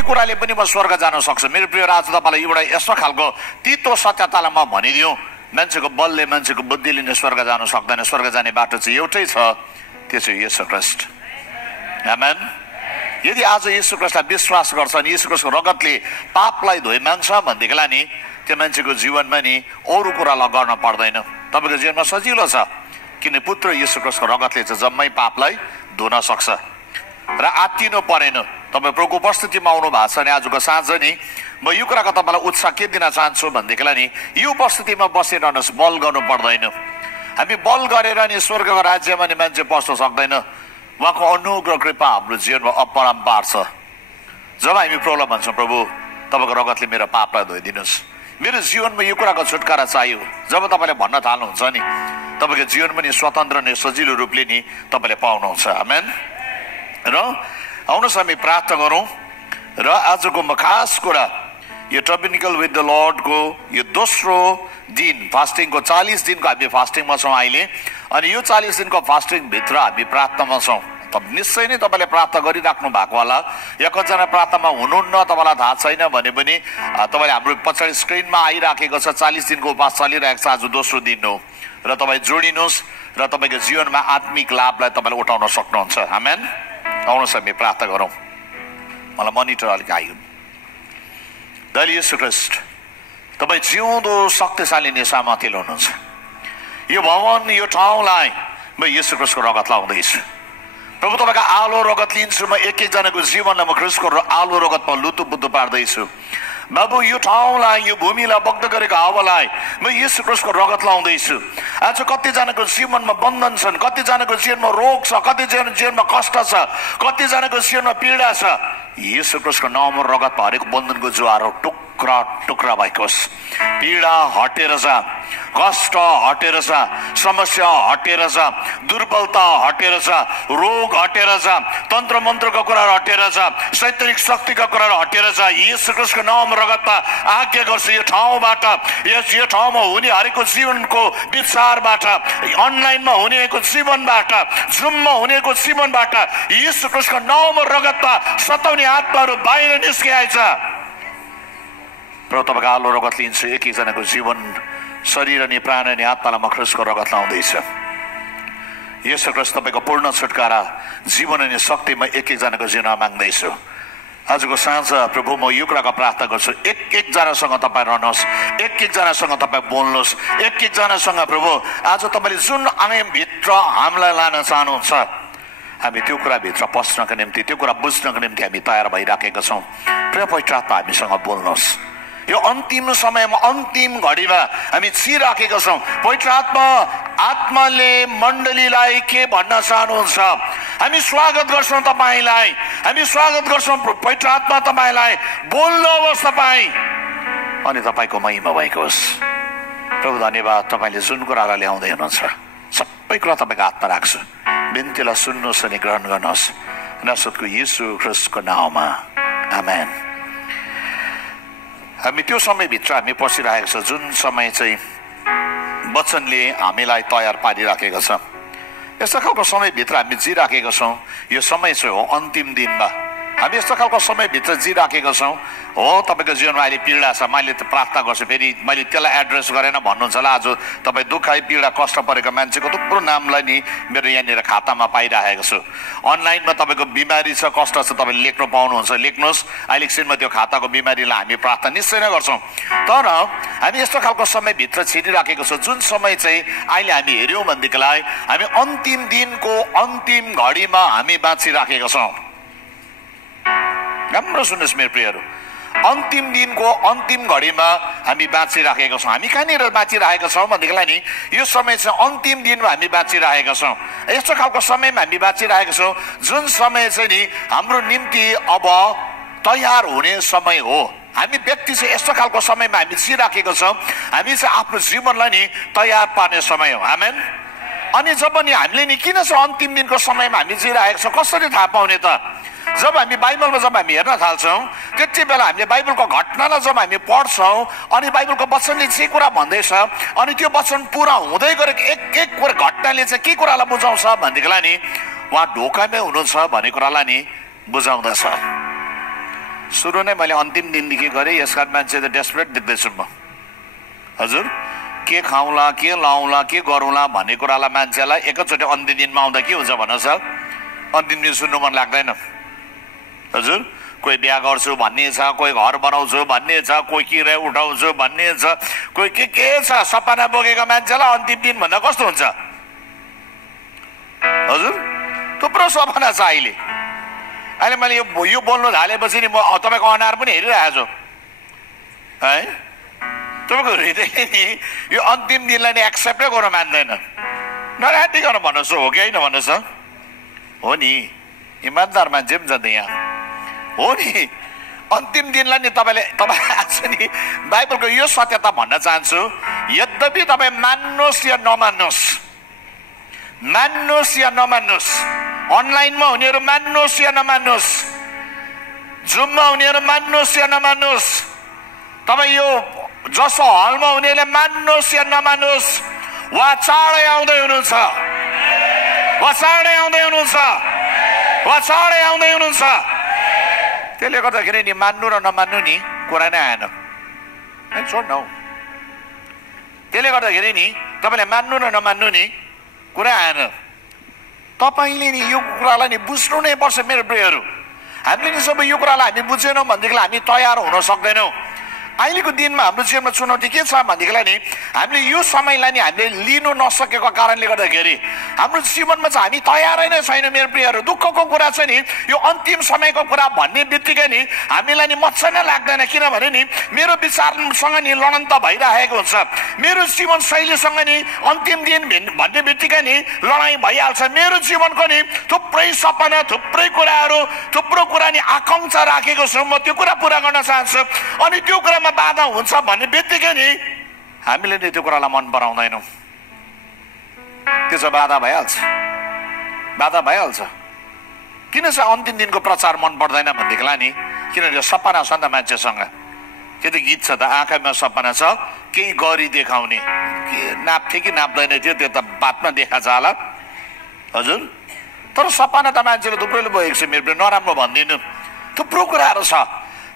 कुनै कुराले पनि म स्वर्ग जान सक्छु। मेरो प्रिय आज तपाईँलाई एउटा यस्तो खालको तितो सत्यतालाई म भनिदिउँ, मान्छेको बलले मान्छेको बुद्धिले नै स्वर्ग जान सक्दैन। स्वर्ग जाने बाटो चाहिँ एउटै छ, त्यो चाहिँ येशू ख्रीष्ट। आमेन। यदि आज येशू ख्रीष्टलाई विश्वास गर्छ अनि येशू ख्रीष्टको रगतले पापलाई धोइ माग्छ भनेदेखिलाई नि त्यो मान्छेको जीवनमा नि अरू कुरालाई गर्न पर्दैन। तपाईँको जीवनमा सजिलो छ, किन पुत्र येशू ख्रीष्टको रगतले चाहिँ जम्मै पापलाई धुन सक्छ र आत्तिनु परेन। तपाईँ प्रभुको उपस्थितिमा आउनु भएको छ भने आजको साँझ नि म यो कुराको तपाईँलाई उत्साह के दिन चाहन्छु भनेदेखिलाई नि यो उपस्थितिमा बसिरहनुहोस्, बल गर्नु पर्दैन। हामी बल गरेर नि स्वर्गको राज्यमा नि मान्छे पस्न सक्दैन। उहाँको अनुग्रह कृपा हाम्रो जीवनमा अपरम्पार छ। जब हामी प्रभुलाई भन्छौँ प्रभु तपाईँको रगतले मेरो पापलाई धोइदिनुहोस्, मेरो जीवनमा यो कुराको छुटकारा चाहियो, जब तपाईँले भन्न थाल्नुहुन्छ नि तपाईँको जीवनमा नि स्वतन्त्र नै सजिलो रूपले नि तपाईँले पाउनुहुन्छ। आमेन। र आउनुहोस् हामी प्रार्थना गरौँ। र आजको म खास कुरा यो टर्बिनिकल विथ द लर्डको यो दोस्रो दिन फास्टिङको 40 दिनको हामी फास्टिङमा छौँ अहिले। अनि यो 40 दिनको फास्टिङभित्र हामी प्रार्थनामा छौँ। निश्चय नै तपाईँले प्रार्थना गरिराख्नु भएको होला, या कतिजना प्रार्थनामा हुनुहुन्न तपाईँलाई थाहा छैन भने पनि तपाईँले हाम्रो पछाडि स्क्रिनमा आइराखेको छ 40 दिनको उपास चलिरहेको छ। आज दोस्रो दिन हो र तपाईँ जोडिनुहोस् र तपाईँको जीवनमा आत्मिक लाभलाई तपाईँले उठाउन सक्नुहुन्छ। आमेन। आउनुहोस् हामी प्रार्थना गरौँ। मलाई मनिटर अलिक आयो। दयालु येशू ख्रीष्ट, तपाईँ जिउँदो शक्तिशाली सामर्थ्य हुनुहुन्छ। यो भवन यो ठाउँलाई म येशू ख्रीष्टको रगत लाउँदैछु प्रभु। तपाईँको आलो रगत लिन्छु म, एक एकजनाको जीवनलाई म ख्रीष्टको आलो रगतमा लुतुपुत्तु पार्दैछु बाबु। यो ठाउँलाई यो भूमिलाई बग्द गरेको हावालाई म येशू ख्रीष्टको रगत लाउँदैछु। आज कतिजनाको जीवनमा बन्धन छन्, कतिजनाको जीवनमा रोग छ, कतिजनाको जीवनमा कष्ट छ, कतिजनाको जीवनमा पीडा छ। येशू ख्रीष्टको नाममा रगतमा हरेक बन्धनको ज्वार टुक्रा टुक्रा भएको होस्। पीडा हटेर जा, कष्ट हटेर जा, समस्या हटेर जा, दुर्बलता हटेर जा, रोग हटेर जा, तन्त्र मन्त्रको कुराहरू हटेर जा, शैतानिक शक्तिका कुराहरू हटेर जा। येशू ख्रीष्टको नाम रगतमा आज्ञा गर्छु यो ठाउँबाट, यो ठाउँमा हुने हरेकको जीवनको विचारबाट, अनलाइनमा हुनेको जीवनबाट, जुममा हुनेको जीवनबाट येशू ख्रीष्टको नाम रगतमा सताउने आत्माहरू बाहिर निस्किआएछ। प्रभु तपाईँको आलो रगत लिन्छु, एक एकजनाको जीवन शरीर अनि प्राण अनि आत्मालाई म ख्रीष्टको रगत लाउँदैछ। येशू ख्रीष्ट तपाईँको पूर्ण छुटकारा जीवन अनि शक्ति म एक एकजनाको जीवनमा माग्दैछु। आजको साँझ प्रभु म यो कुराको प्रार्थना गर्छु, एक एकजनासँग तपाईँ रहनुहोस्, एक एकजनासँग तपाईँ बोल्नुहोस्, एक एकजनासँग प्रभु आज तपाईँले जुन आँगनभित्र हामीलाई लान चाहनुहुन्छ हामी त्यो कुराभित्र पस्नको निम्ति, त्यो कुरा बुझ्नको निम्ति हामी तयार भइराखेका छौँ। प्रिय पवित्र आत्मा हामीसँग बोल्नुहोस्। यो अन्तिम समयमा अन्तिम घडीमा हामी छिराखेका छौँ। पवित्र आत्माले मण्डलीलाई के भन्न चाहनुहुन्छ हामी स्वागत गर्छौँ तपाईँलाई, हामी स्वागत गर्छौँ पवित्र आत्मा तपाईँलाई बोल्नुहोस् तपाईँ, अनि तपाईँको महिमा भएको होस्। प्रभु धन्यवाद, तपाईँले जुन कुरालाई ल्याउँदै हुनुहुन्छ सबै कुरा तपाईँको हातमा राख्छु। बिन्तीलाई सुन्नुहोस् अनि ग्रहण गर्नुहोस् नसुतको येशू ख्रीष्टको नाममा, आमेन। हामी त्यो समयभित्र हामी पसिरहेको छ जुन समय चाहिँ वचनले हामीलाई तयार पारिराखेको छ। यस्तो खालको समयभित्र हामी जिराखेका छौँ। यो समय चाहिँ हो अन्तिम दिनमा हामी यस्तो खालको समयभित्र जिराखेका छौँ। हो तपाईँको जीवनमा अहिले पीडा छ, मैले त प्रार्थना गर्छु, फेरि मैले त्यसलाई एड्रेस गरेन भन्नुहुन्छ होला। आज तपाईँ दुखाइ पीडा कष्ट परेको मान्छेको थुप्रो नामलाई नि मेरो यहाँनिर खातामा पाइरहेको छु। अनलाइनमा तपाईँको बिमारी छ, कष्ट छ, तपाईँले लेख्नु पाउनुहुन्छ, लेख्नुहोस्। अहिले एकछिनमा त्यो खाताको बिमारीलाई हामी प्रार्थना निश्चय नै गर्छौँ। तर हामी यस्तो खालको समयभित्र छिरिराखेको छौँ जुन समय चाहिँ अहिले हामी हेऱ्यौँ भनेदेखिलाई हामी अन्तिम दिनको अन्तिम घडीमा हामी बाँचिराखेका छौँ। राम्रो सुन्नुहोस् मेरो प्रियहरू, अन्तिम दिनको अन्तिम घडीमा हामी बाँचिराखेका छौँ। हामी कहाँनिर बाँचिरहेका छौँ भनेदेखिलाई नि यो समय चाहिँ अन्तिम दिनमा हामी बाँचिरहेका छौँ। यस्तो खालको समयमा हामी बाँचिरहेका छौँ जुन समय चाहिँ नि हाम्रो निम्ति अब तयार हुने समय हो। हामी व्यक्ति चाहिँ यस्तो खालको समयमा हामी जिराखेका छौँ, हामी चाहिँ आफ्नो जीवनलाई नि तयार पार्ने समय हो। आमेन। अनि जब नि हामीले नि किन चाहिँ अन्तिम दिनको समयमा हामी जिराखेका छौँ कसरी थाहा पाउने त? जब हामी बाइबलमा जब हामी हेर्न थाल्छौँ त्यति बेला हामीले बाइबलको घटनालाई जब हामी पढ्छौँ अनि बाइबलको वचनले जे कुरा भन्दैछ अनि त्यो वचन पुरा हुँदै गरेको एक एक घटनाले चाहिँ के कुरालाई बुझाउँछ भनेदेखिलाई नि उहाँ ढोकामै हुनुहुन्छ भन्ने कुरालाई नि बुझाउँदछ। सुरु नै मैले अन्तिम दिनदेखि गरेँ, यसका मान्छे त डेस्परेट देख्दैछु म। हजुर, के खाउँला, के लाउँला, के गरौँला भन्ने कुरालाई मान्छेलाई एकैचोटि अन्तिम दिनमा आउँदा के हुन्छ भन्नुहोस् त? अन्तिम दिन सुन्नु मन लाग्दैन। हजुर, कोही बिहा गर्छु भन्ने छ, कोही घर बनाउँछु भन्ने छ, कोही किराय उठाउँछु भन्ने छ, कोही के छ। सपना बोकेको मान्छेलाई अन्तिम दिन भन्दा कस्तो हुन्छ? हजुर, थुप्रो सपना छ। अहिले मैले यो बोल्नु थालेपछि नि म तपाईँको अनुहार पनि हेरिरहेको छु है। तपाईँको हृदयले नि यो अन्तिम दिनलाई नि एक्सेप्टै गर्न मान्दैन। नराटिकन भन्नुहोस् हो कि होइन भन्नुहोस्? हो नि, इमान्दार मान्छे पनि छ यहाँ। हो नि, अन्तिम दिनलाई नि तपाईँ आज नि बाइबलको यो सत्यता भन्न चाहन्छु। यद्यपि तपाईँ मान्नुहोस् या नमान्नुहोस्, मान्नुहोस् या नमान्नुहोस्, अनलाइनमा हुनेहरू मान्नुहोस् या नमान्नुहोस्, जुममा हुनेहरू मान्नुहोस् या नमान्नुहोस्, तपाईँ यो जसो हलमा हुनेले मान्नुहोस् या नमान्नुहोस्, उहाँ चाँडै आउँदै हुनुहुन्छ, उहाँ चाँडै आउँदै हुनुहुन्छ, उहाँ चाँडै आउँदै हुनुहुन्छ। त्यसले गर्दाखेरि नि मान्नु र नमान्नु नि कुरा नै आएन। छोड्नु हौ। त्यसले गर्दाखेरि नि तपाईँले मान्नु र नमान्नु नि कुरा आएन। तपाईँले नि यो कुरालाई नि बुझ्नु नै पर्छ मेरो प्रियहरू। हामीले नि सबै यो कुरालाई हामी बुझेनौँ भनेदेखिलाई हामी तयार हुन सक्दैनौँ। अहिलेको दिनमा हाम्रो जीवनमा चुनौती के छ भनेदेखिलाई नि हामीले यो समयलाई नि हामीले लिनु नसकेको कारणले गर्दाखेरि हाम्रो जीवनमा चाहिँ हामी तयारै नै छैनौँ मेरो प्रियहरू। दुःखको कुरा चाहिँ नि यो अन्तिम समयको कुरा भन्ने बित्तिकै नि हामीलाई नि मजा नै लाग्दैन। किनभने नि मेरो विचारसँग नि लडन त भइरहेको हुन्छ, मेरो जीवन शैलीसँग नि अन्तिम दिन भन्ने बित्तिकै नि लडाइँ भइहाल्छ। मेरो जीवनको नि थुप्रै सपना, थुप्रै कुराहरू, थुप्रो कुरा नि आकाङ्क्षा राखेको छु, म त्यो कुरा पुरा गर्न चाहन्छु। अनि त्यो कुरामा बाधा हुन्छ भन्ने बित्तिकै नि हामीले नि त्यो कुरालाई मन पराउँदैनौँ। त्यो चाहिँ बाधा भइहाल्छ, बाधा भइहाल्छ। किन चाहिँ अन्तिम दिनको प्रचार मन पर्दैन भनेदेखिलाई नि किनभने सपना छ नि त मान्छेसँग। के त गीत छ त, आँखामा सपना छ केही गरी देखाउने, नाप्थे कि नाप्दैन थियो त्यो त बातमा देखाएको छ होला हजुर। तर सपना त मान्छेले थुप्रैले बोकेको छ मेरो, नराम्रो भन्दिनँ, थुप्रो कुराहरू छ।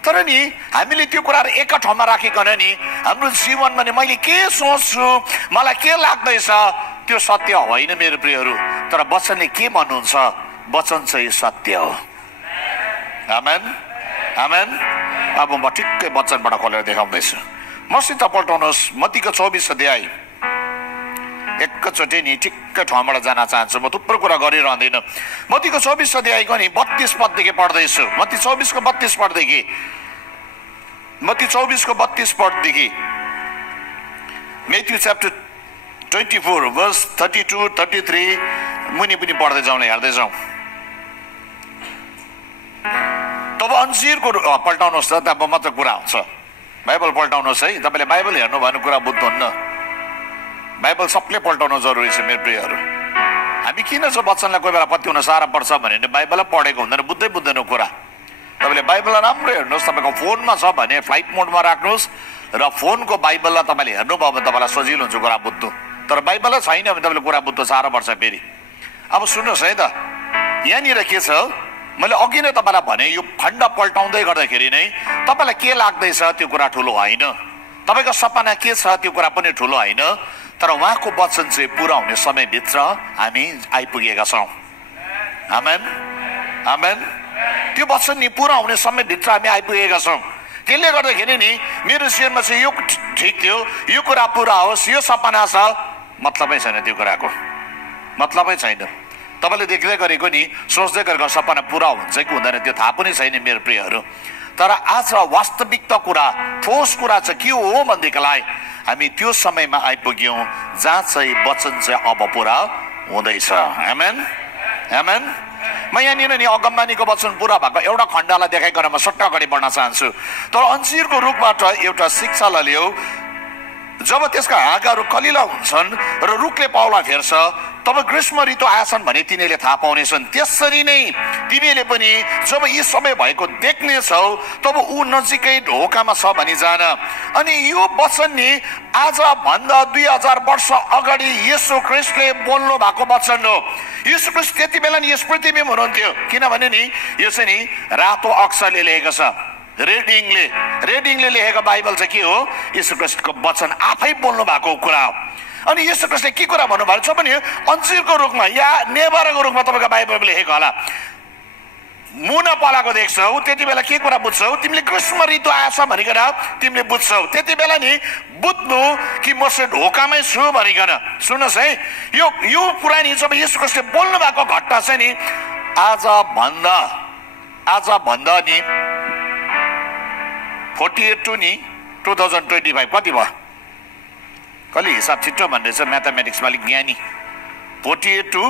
तर नि हामीले त्यो कुराहरू एका ठाउँमा राखिकन नि हाम्रो जीवनमा नि मैले के सोच्छु, मलाई के लाग्दैछ त्यो सत्य होइन मेरो प्रियहरू। तर वचनले के भन्नुहुन्छ? वचन चाहिँ सत्य हो। आमेन, आमेन। अब म ठिक्कै वचनबाट खोलेर देखाउँदैछु। मसित पल्टाउनुहोस् मत्तीको 24 अध्याय। एकैचोटि नि ठिक्कै ठाउँबाट जान चाहन्छु, म थुप्रो कुरा गरिरहँदिनँ। मत्तीको 24 अध्यायको नि 32 पददेखि पढ्दैछु। मत्ती 24 को 32 पददेखि, मत्ती 24 को 32 पददेखि, Matthew chapter 24 verse 32, 33 मुनि पनि पढ्दै जाउँ, हेर्दै जाउँ। तब अन्जीरको पल्टाउनुहोस् त, तब मात्र कुरा हुन्छ। बाइबल पल्टाउनुहोस् है। तपाईँले बाइबल हेर्नु भएन कुरा बुझ्नुहुन्न। बाइबल सबले पल्टाउनु जरुरी छ मेरो प्रियहरू। हामी किन चाहिँ वचनलाई कोही बेला पत्याउन साह्रो पर्छ भने बाइबललाई पढेको हुँदैन, बुझ्दैन कुरा। तपाईँले बाइबललाई राम्रो हेर्नुहोस्। तपाईँको फोनमा छ भने फ्लाइट मोडमा राख्नुहोस् र फोनको बाइबललाई तपाईँले हेर्नुभयो भने तपाईँलाई सजिलो हुन्छ कुरा बुझ्नु। तर बाइबललाई छैन भने तपाईँले कुरा बुझ्नु साह्रो पर्छ फेरि। अब सुन्नुहोस् है त, यहाँनिर के छ, मैले अघि नै तपाईँलाई भने यो खण्ड पल्टाउँदै गर्दाखेरि नै तपाईँलाई के लाग्दैछ त्यो कुरा ठुलो होइन, तपाईँको सपना के छ त्यो कुरा पनि ठुलो होइन। तर उहाँको वचन चाहिँ पुरा हुने समयभित्र हामी आइपुगेका छौँ। आमेन, आमेन। त्यो वचन नि पुरा हुने समयभित्र हामी आइपुगेका छौँ। त्यसले गर्दाखेरि नि मेरो जीवनमा चाहिँ यो ठिक थियो, यो कुरा पुरा होस्, यो सपना छ, मतलबै छैन, त्यो कुराको मतलबै छैन। तपाईँले देख्दै गरेको नि सोच्दै गरेको सपना पुरा हुन्छ कि हुँदैन त्यो थाहा पनि छैन मेरो प्रियहरू। तर आज वास्तविकता कुरा, ठोस कुरा चाहिँ के हो भनेदेखिलाई हामी त्यो समयमा आइपुग्यौँ जहाँ चाहिँ वचन चाहिँ अब पुरा हुँदैछ। आमेन, आमेन। म यहाँनिर नि अगमबानीको वचन पुरा भएको एउटा खण्डलाई देखाइकन म सट्ट अगाडि बढ्न चाहन्छु। तर अन्जीरको रुखबाट एउटा शिक्षालाई लियो। जब त्यसका हाँगाहरू कलिला हुन्छन् र रुखले पाउला फेर्छ तब ग्रीष्म ऋतु आछन् भने तिनीहरूले थाहा पाउनेछन्। त्यसरी नै तिमीले पनि जब यी सबै भएको देख्नेछौ तब ऊ नजिकै ढोकामा छ भनी जान। अनि यो वचन नि आज भन्दा 2000 वर्ष अगाडि येशू ख्रीष्टले बोल्नु भएको वचन हो। येशू ख्रीष्ट त्यति बेला नि यस पृथ्वीमा हुनुहुन्थ्यो, किनभने नि यो चाहिँ नि रातो अक्षरले लेखेको छ। रेडिङले लेखेको बाइबल चाहिँ के हो? यीशु ख्रीष्टको वचन आफै बोल्नु भएको कुरा हो। अनि यीशु ख्रीष्टले के कुरा भन्नुभएको छ भने अन्जीरको रुखमा या नेभाराको रुखमा तपाईँको बाइबलमा लेखेको होला, मुना पलाएको देख्छौ, त्यति बेला के कुरा बुझ्छौ? तिमीले ग्रीष्म ऋतु आएछ भनिकन तिमीले बुझ्छौ। त्यति बेला नि बुझ्नु कि म चाहिँ ढोकामै छु भनिकन। सुन्नुहोस् है, यो कुरा नि जब यीशु ख्रीष्टले बोल्नु भएको घटना चाहिँ नि आज भन्दा नि 48 to नि 2025 कति भयो? कहिले हिसाब छिट्टो भन्ने छ म्याथमेटिक्समा अलिक ज्ञानी। 48 to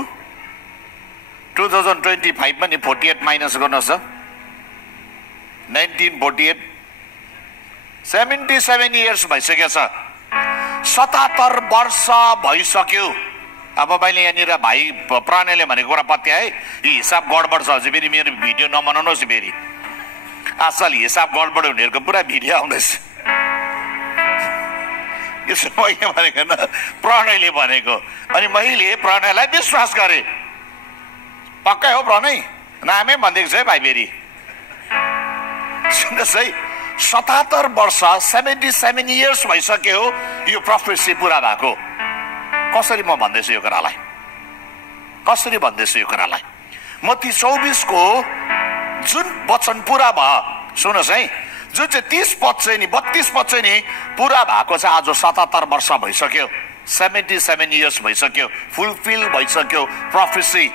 2025 मा नि 48 माइनस गर्नुहोस् त, 1948 77 इयर्स भइसकेको छ। 77 वर्ष भइसक्यो। अब मैले यहाँनिर भाइ प्रणयले भनेको कुरा पत्याए, यी हिसाब गडबड छ। अझै फेरि मेरो भिडियो नबनाउनुहोस् फेरि, असल हिसाब गडबड हुनेहरूको पुरा भिडियो आउँदैछ। यसो मैले भनेको न, प्रणयले भनेको। अनि मैले प्रणयलाई विश्वास गरेँ। पक्कै हो प्रणय, नामै भनिदिएको छ है भाइ फेरि। सुन्नुहोस् है, 77 वर्ष 77 इयर्स भइसक्यो यो प्रोफेसी पुरा भएको। कसरी म भन्दैछु यो कुरालाई? कसरी भन्दैछु यो कुरालाई? मत्ती 24 को जुन वचन पुरा भयो, सुन्नुहोस् है, जुन चाहिँ 30 पद चाहिँ नि 32 पद चाहिँ नि पुरा भएको छ। आज 77 वर्ष भइसक्यो, 77 इयर्स भइसक्यो, फुलफिल भइसक्यो प्रोफेसी,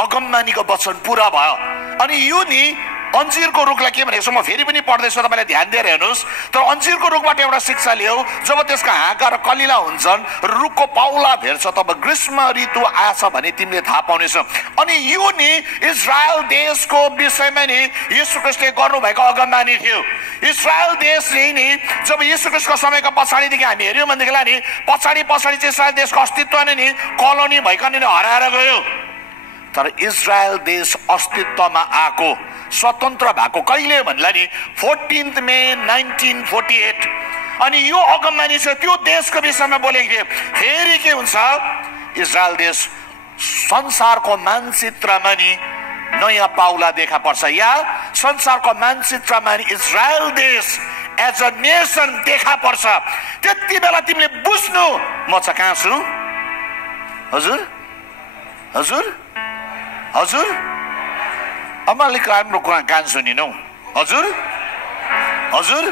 अगमबानीको वचन पुरा भयो। अनि यो नि अन्जीरको रुखलाई के भनेको छ, म फेरि पनि पढ्दैछु, तपाईँले ध्यान दिएर हेर्नुहोस्। तर अन्जीरको रुखबाट एउटा शिक्षा लियो, जब त्यसका हाँगा र कलिला हुन्छन्, रुखको पाउला भेट्छ, तब ग्रीष्म ऋतु आएछ भने तिमीले थाहा पाउनेछौ। अनि यो नि इजरायल देशको विषयमा नि यीशु ख्रीष्टले गर्नुभएको अगमबानी थियो। इजरायल देशले नि जब यीशु ख्रीष्टको समयको पछाडिदेखि हामी हेऱ्यौँ भनेदेखिलाई नि पछाडि चाहिँ इजरायल देशको अस्तित्व नै नि कलोनी भइकन नि हराएर गयो। तर इजरायल देश अस्तित्वमा आएको, स्वतन्त्र भएको कहिले भन्ला नि 14 मे 1948। अनि यो अगमबानी छ त्यो देशको विषयमा बोलेको थियो। फेरि के हुन्छ, इजरायल देश संसारको मानचित्रमा नि नयाँ पाउला देखा पर्छ, या संसारको मानचित्रमा नि इजरायल देश एज अ नेसन देखा पर्छ। त्यति बेला तिमीले बुझ्नु म चाहिँ कहाँ छु। हजुर हजुर हजुर, अब अलिक राम्रो कुरा गान सुनिनु। हजुर हजुर,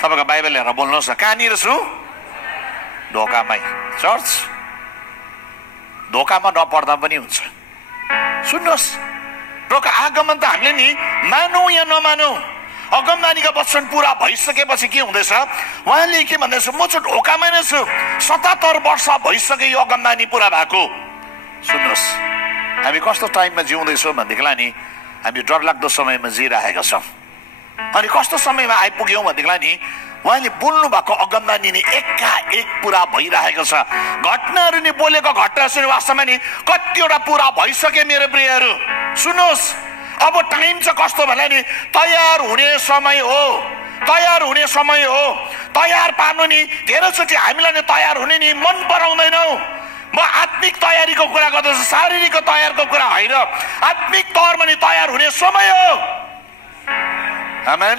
तपाईँको बाइबल हेरेर बोल्नुहोस् न, कहाँनिर छु? ढोकामै। चर्च ढोकामा नपढ्दा पनि हुन्छ। सुन्नुहोस्, प्रको आगमन त हामीले नि मानौँ या नमानौँ, अगमबानीको वचन पुरा भइसकेपछि के हुँदैछ, उहाँले के भन्दैछ, म चाहिँ ढोकामै नै छु। 77 वर्ष भइसक्यो यो अगमबानी पुरा भएको। सुन्नुहोस्, हामी कस्तो टाइममा जिउँदैछौँ भनेदेखिलाई नि हामी डरलाग्दो समयमा जिइरहेका छौँ। अनि कस्तो समयमा आइपुग्यौँ भनेदेखिलाई नि उहाँले बोल्नु भएको अगमबानी नि एकाएक पुरा भइरहेको छ। घटनाहरू नि बोलेको घटना सुनि वास्तवमा नि कतिवटा पुरा भइसके मेरो प्रियहरू। सुन्नुहोस्, अब टाइम चाहिँ कस्तो भन्दा नि तयार हुने समय हो, तयार हुने समय हो। तयार पार्नु नि धेरैचोटि हामीलाई नि तयार हुने नि मन पराउँदैनौ। म आत्मिक तयारीको कुरा गर्दैछु, शारीरिक तयारको कुरा होइन। आत्मिक तौरमा नि तयार हुने समय हो। आमेन।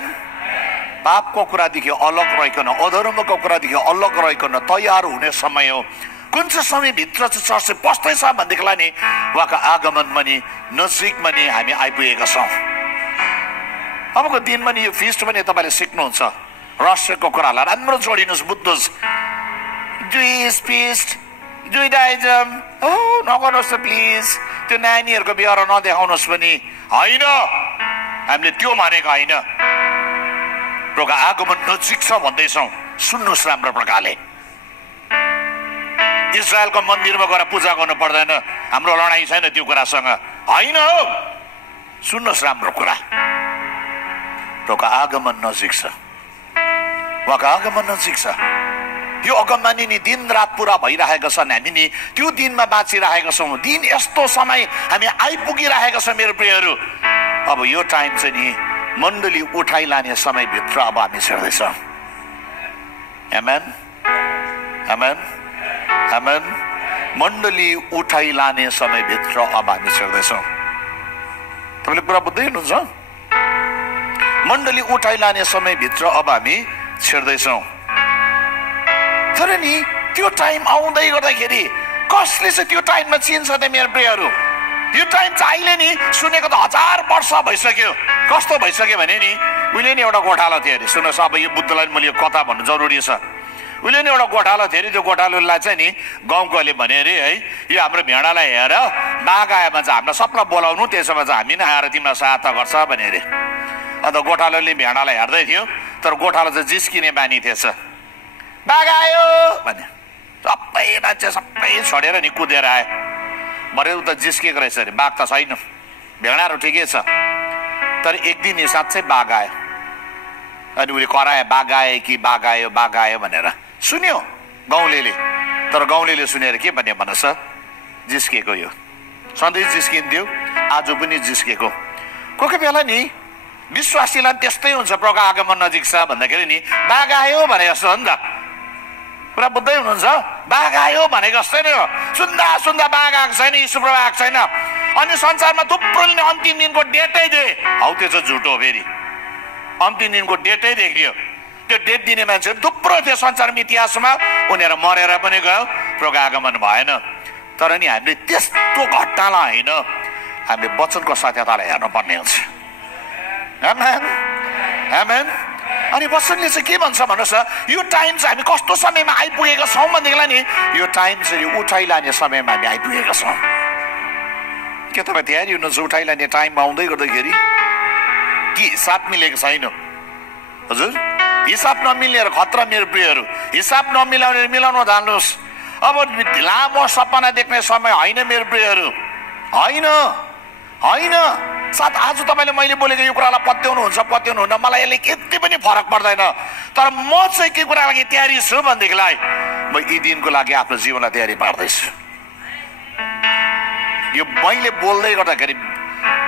पापको कुरादेखि अलग रहिकन, अधर्मको कुरादेखि अलग रहिकन तयार हुने समय हो। कुन चाहिँ समयभित्र चाहिँ चर्च बस्दैछ भनेदेखिलाई नि उहाँको आगमनमा नि नजिकमा नि हामी आइपुगेका छौँ। अबको दिनमा नि यो फिस्ट पनि तपाईँले सिक्नुहुन्छ। रहस्यको कुरालाई राम्रो जोडिनुहोस्, बुझ्नुहोस्। जुइस फिस्ट, जुइडाइजम हो नगर्नुहोस् त प्लिज। त्यो नानीहरूको बिहार नदेखाउनुहोस् पनि होइन, हामीले त्यो मानेको होइन। प्रभुको आगमन नजिक छ भन्दैछौँ, सुन्नुहोस् राम्रो प्रकारले। इजरायलको मन्दिरमा गएर पूजा गर्नु पर्दैन, हाम्रो लडाइँ छैन त्यो कुरासँग, होइन हो। सुन्नुहोस् राम्रो कुरा, प्रभुको आगमन नजिक छ, उहाँको आगमन नजिक छ। यो अगमबानी नि दिन रात पुरा भइरहेको छ। हामी नि त्यो दिनमा बाँचिरहेका छौँ। दिन यस्तो समय हामी आइपुगिरहेका छौँ मेरो प्रियहरू। अब यो टाइम चाहिँ नि मण्डली उठाइ लाने समयभित्र अब हामी छिर्दैछौँ। आमेन आमेन आमेन। मण्डली उठाइ लाने समयभित्र अब हामी छिर्दैछौँ। तपाईँले कुरा बुझ्दै हुनुहुन्छ? मण्डली उठाइ लाने समयभित्र अब हामी छिर्दैछौँ। तर नि त्यो टाइम आउँदै गर्दाखेरि कसले चाहिँ त्यो टाइममा चिन्छ त मेरो प्रियहरू? यो टाइम चाहिँ अहिले नि सुनेको त 1000 वर्ष भइसक्यो। कस्तो भइसक्यो भने नि उहिले नि एउटा गोठालो थियो अरे। सुन्नुहोस्, अब यो बुद्धलाई मैले यो कथा भन्नु जरुरी छ। उहिले नि एउटा गोठालो थियो अरे। त्यो गोठालोलाई चाहिँ नि गाउँकोले भने अरे है, यो हाम्रो भेडालाई हेर, बाघ आएमा चाहिँ हामीलाई सबलाई बोलाउनु, त्यसोमा चाहिँ हामी नै आएर तिमीलाई सहायता गर्छ भने अरे। अन्त गोठालोले भेडालाई हेर्दै थियो, तर गोठालो चाहिँ जिस्किने बानी थिएछ। बाघ आयो भने सबै मान्छे सबै छोडेर नि कुदेर आयो। मरे उ त जिस्किएको रहेछ अरे, बाघ त छैन, भेडाहरू ठिकै छ। तर एक दिन यो साँच्चै बाघ आयो। अनि उसले करायो, बाघ आयो कि बाघ आयो, बाघ आयो भनेर सुन्यो गाउँलेले। तर गाउँलेले सुनेर के भन्यो भन्नुहोस् त? जिस्किएको यो सधैँ जिस्किन्थ्यो, आज पनि जिस्किएको। कोही कोही बेला नि विश्वासीलाई त्यस्तै हुन्छ। प्रभुको आगमन नजिक छ भन्दाखेरि नि बाघ आयो भने जस्तो हो नि त। पुरा बुझ्दै हुनुहुन्छ? बाघ आयो भनेको जस्तै नै हो। सुन्दा सुन्दा बाघ आएको छैन, यीशु प्रभु आएको छैन। अनि संसारमा थुप्रोले अन्तिम दिनको डेटै दिए। हौ त्यो चाहिँ झुटो हो। फेरि अन्तिम दिनको डेटै देखियो। त्यो डेट दिने मान्छेहरू थुप्रो थियो संसारमा, इतिहासमा। उनीहरू मरेर पनि गयो, प्रभुको आगमन भएन। तर नि हामीले त्यस्तो घटनालाई होइन, हामीले वचनको सत्यतालाई हेर्नुपर्ने हुन्छ। आमेन, आमेन। अनि वचनले चाहिँ के भन्छ भन्नुहोस् त? यो टाइम चाहिँ हामी कस्तो समयमा आइपुगेका छौँ भनेदेखिलाई नि यो टाइम चाहिँ यो उठाइ लाने समयमा हामी आइपुगेका छौँ। के तपाईँ तयारी हुनुहुन्छ उठाइ लाने टाइममा आउँदै गर्दाखेरि? कि हिसाब मिलेको छैन? हजुर, हिसाब नमिलेर खतरा मेरो प्रियहरू। हिसाब नमिलाउने मिलाउन थाल्नुहोस्। अब लामो सपना देख्ने समय होइन मेरो प्रियहरू, होइन, होइन। साथ आज तपाईँले मैले बोलेको यो कुरालाई पत्याउनुहुन्छ पत्याउनुहुन्न, मलाई यसले यति पनि फरक पर्दैन। तर म चाहिँ के कुरा लागि तयारी छु भनेदेखिलाई म यी दिनको लागि आफ्नो जीवनलाई तयारी पार्दैछु। यो मैले बोल्दै गर्दाखेरि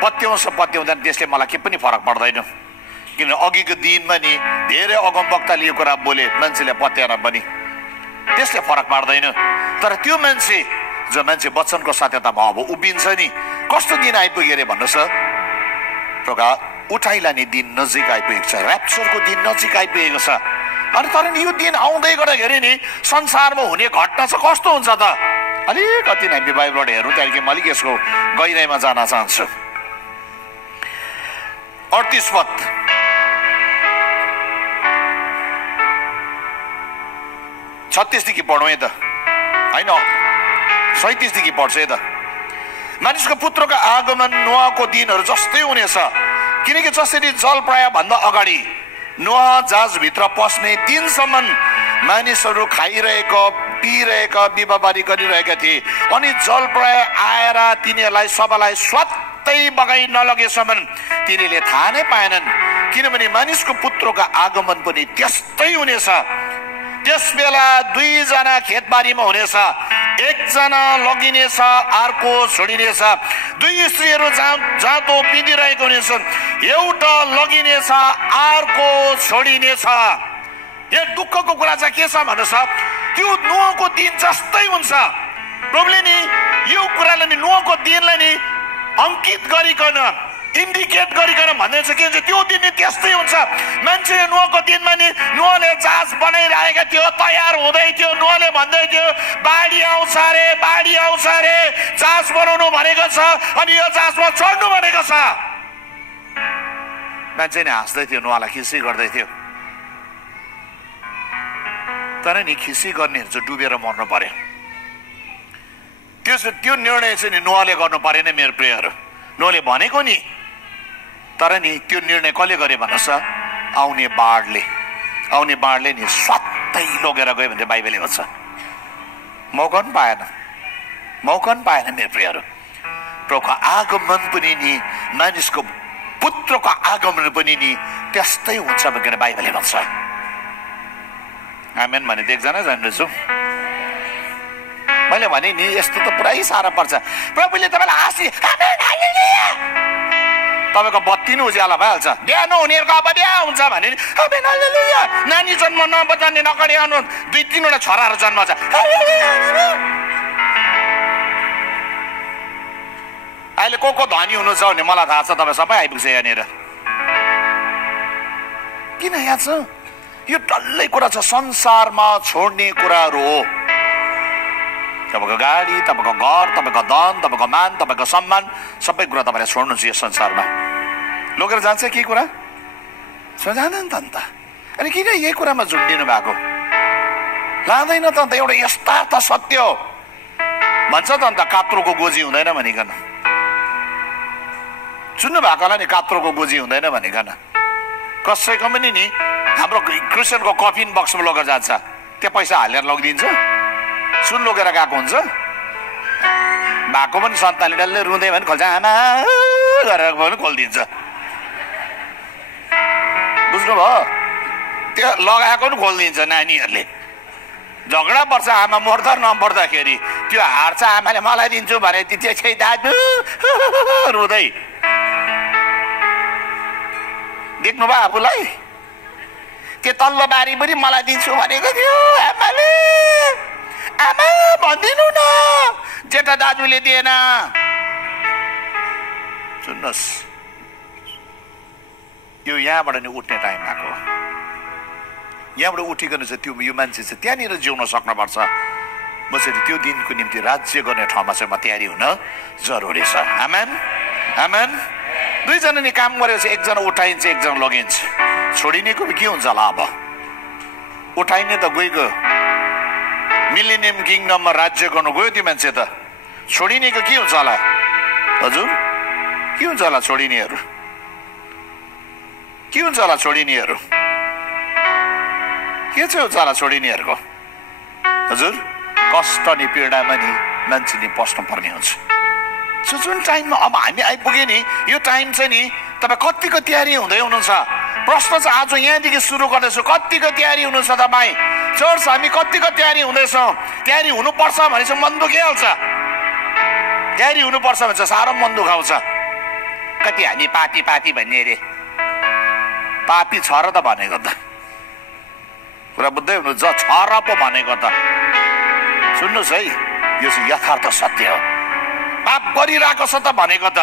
पत्याउँछ पत्याउँदैन त्यसले मलाई के पनि फरक पर्दैन। किन अघिको दिनमा नि धेरै अगमवक्ताले यो कुरा बोले, मान्छेले पत्याएर पनि त्यसले फरक पार्दैन। तर त्यो मान्छे जो मान्छे वचनको सत्यतामा अब उभिन्छ नि, कस्तो दिन आइपुग्यो अरे भन्नुहोस् त? प्रभुका उठाइ लाने दिन नजिक आइपुगेको छ, ऱ्याप्चरको दिन नजिक आइपुगेको छ। अनि तर यो दिन आउँदै गर्दाखेरि नि संसारमा हुने घटना चाहिँ कस्तो हुन्छ त? अलिकति हामी बाइबलबाट हेरौँ, त्यहाँदेखि म अलिक यसको गहिराइमा जान चाहन्छु। 38 पद, देखि पढौँ है त, होइन 37 देखि पढ्छ है त। मानिसको पुत्रको आगमन नोआको दिनहरू जस्तै हुनेछ। किनकि जसरी जल प्रलय भन्दा अगाडि नोआ जहाजभित्र पस्ने दिनसम्म मानिसहरू खाइरहेका पिइरहेका विवाहबारी गरिरहेका थिए। अनि जल प्रलय आएर तिनीहरूलाई सबैलाई स्वात्तै बगाइ नलगेसम्म तिनीहरूले थाहा नै पाएनन्। किनभने मानिसको पुत्रको आगमन पनि त्यस्तै हुनेछ। त्यस बेला 2 जना खेतबारीमा हुनेछ, 1 जना लगिनेछ, अर्को छोडिनेछ। 2 स्त्रीहरू जाँतो पिँधिरहेको हुनेछन्, एउटा लगिनेछ, अर्को छोडिनेछ। यो दुःखको कुरा चाहिँ के छ भन्नुहोस् त? त्यो नोआको दिन जस्तै हुन्छ। प्रभुले नि यो कुरालाई नि नोआको दिनलाई नि अंकित गरिकन, इन्डिकेट गरिकन भन्दैछ के हुन्छ? त्यो दिन नि त्यस्तै हुन्छ। मान्छेले नोआको दिनमा नि नोआले जहाज बनाइरहेका थियो, तयार हुँदै थियो। नोआले भन्दै थियो बाढी आउँछ रे, बाढी आउँछ रे, जहाज बनाउनु भनेको छ, अनि यो जहाजमा चढ्नु भनेको छ। मान्छे नि हाँस्दै थियो, नोआलाई खिसी गर्दै थियो। तर नि खिसी गर्नेहरू चाहिँ डुबेर मर्नु पर्यो। त्यो निर्णय चाहिँ नि नोआले गर्नु परेन मेरो प्रियहरू, नोआले भनेको नि। तर नि त्यो निर्णय कसले गरे भन्नुहोस् त? आउने बाढले नि स्वात्तै लगेर गयो भने बाइबलले भन्छ। मौका पनि पाएन मेरो प्रियहरू। प्रभुको आगमन पनि नि, मानिसको पुत्रको आगमन पनि नि त्यस्तै हुन्छ भनेर बाइबलले भन्छ। आमेन भने एकजना जान्दैछु। मैले भने नि यस्तो त पुरै साह्रो पर्छ। प्रभुले तपाईँलाई हाँसी आमेन हालेलुया, तपाईँको बत्ती नै उज्यालो भइहाल्छ। बिहा नहुनेहरूको अब बिहा हुन्छ भने नि आमेन हालेलुया। नानी जन्म नबजान्ने नगरी आउनु 2-3 वटा छोराहरू जन्माउँछ। अहिले को धनी हुनुहुन्छ भने मलाई थाहा छ, तपाईँ सबै आइपुग्छ यहाँनिर। किन यहाँ छ? यो डल्लै कुरा छ संसारमा छोड्ने कुराहरू हो। तपाईँको गाडी, तपाईँको घर, तपाईँको धन, तपाईँको मान, तपाईँको सम्मान, सबै कुरा तपाईँले छोड्नु छ यो संसारमा। लोगेर जान्छ के कुरा? जाँदैन त अन्त। अनि किन यही कुरामा झुन्डिनु भएको? लाँदैन त अन्त। एउटा यथार्थ सत्य हो। भन्छ त अन्त कात्रोको गोजी हुँदैन भनिकन। सुन्नु भएको होला नि कात्रोको गोजी हुँदैन भनिकन। कसैको पनि नि हाम्रो क्रिस्चियनको कफिन बक्समा लगेर जान्छ, त्यो पैसा हालेर लगिदिन्छ, सुन लगेर गएको हुन्छ। भएको पनि सन्तानले डल्लै रुँदै भने खोल्छ, आमा गरेर पनि खोलिदिन्छ। बुझ्नुभयो? त्यो लगाएको पनि खोलिदिन्छ नानीहरूले। झगडा पर्छ आमा मर्दा नमर्दाखेरि, त्यो हार्छ आमाले मलाई दिन्छु भने त्यसै दाजु रुँदै। देख्नुभयो आफूलाई? त्यो तल्लो बारी पनि मलाई दिन्छु भनेको थियो आमाले। आमा भनिदिनु न, जेठा दाजुले दिएन। सुन्नुहोस्, यो यहाँबाट नि उठ्ने टाइम आएको। यहाँबाट उठिकन चाहिँ त्यो यो मान्छे चाहिँ त्यहाँनिर जिउन सक्नुपर्छ। बसेर त्यो दिनको निम्ति राज्य गर्ने ठाउँमा चाहिँ म तयारी हुन जरुरी छ। आमेन आमेन। दुईजना नि काम गरेपछि एकजना उठाइन्छ, एकजना लगिन्छ। छोडिनेको के हुन्छ होला? अब उठाइने त गइगयो, मिलेनियम किङडममा राज्य गर्नु गयो त्यो मान्छे त। छोडिनेको के हुन्छ होला? हजुर के हुन्छ होला? छोडिनेहरू के हुन्छ होला? छोडिनेहरू के चाहिँ हुन्छ होला? छोडिनेहरूको हजुर कष्ट नि पीडामा नि मान्छे नि पस्नु पर्ने हुन्छ। सो जुन टाइममा अब हामी आइपुग्यो नि, यो टाइम चाहिँ नि तपाईँ कतिको तयारी हुँदै हुनुहुन्छ? प्रश्न चाहिँ आज यहाँदेखि सुरु गर्दैछु, कतिको तयारी हुनुहुन्छ तपाईँ? चर्च हामी कतिको तयारी हुँदैछौँ? तयारी हुनुपर्छ भने चाहिँ मन दुखिहाल्छ। तयारी हुनुपर्छ भने चाहिँ साह्रो मन दुखाउँछ। कति हामी पापी पापी भन्ने अरे, पापी छ र त भनेको त? कुरा बुझ्दै हुनुहुन्छ? छ र पो भनेको त। सुन्नुहोस् है, यो चाहिँ यथार्थ सत्य हो। पाप गरिरहेको छ त भनेको त।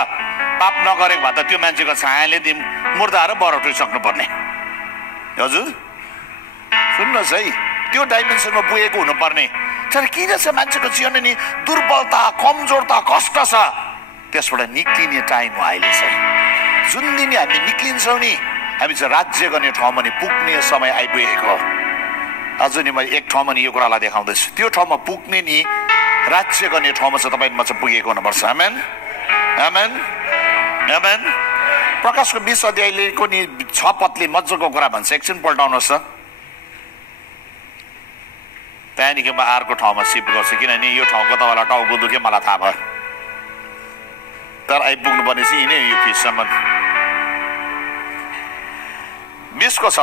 पाप नगरेको भए त त्यो मान्छेको छायाले दिन मुर्दाहरू बरौटिसक्नु पर्ने। हजुर सुन्नुहोस् है, त्यो डाइमेन्सनमा पुगेको हुनुपर्ने। तर किन छ मान्छेको जीवन नि दुर्बलता, कमजोरता, कष्ट छ। त्यसबाट निक्लिने टाइम हो अहिले चाहिँ। जुन दिन हामी निक्लिन्छौँ नि, हामी चाहिँ राज्य गर्ने ठाउँमा नि पुग्ने समय आइपुगेको हो। आज नि मैले एक ठाउँमा नि यो कुरालाई देखाउँदैछु। त्यो ठाउँमा पुग्ने नि राज्य गर्ने ठाउँमा चाहिँ तपाईँ म चाहिँ पुगेको हुनुपर्छ। आमेन आमेन आमेन। प्रकाशको 20 अध्यायको नि 6 पदले मजाको कुरा भन्छ। एकछिन पल्टाउनुहोस् त। त्यहाँदेखि म अर्को ठाउँमा सिफ्ट गर्छु, किनभने यो ठाउँको तपाईँलाई टाउको दुख्यो मलाई थाहा भयो। तर आइपुग्नु पर्ने चाहिँ यिनै यो फिससम्म 20 को छ।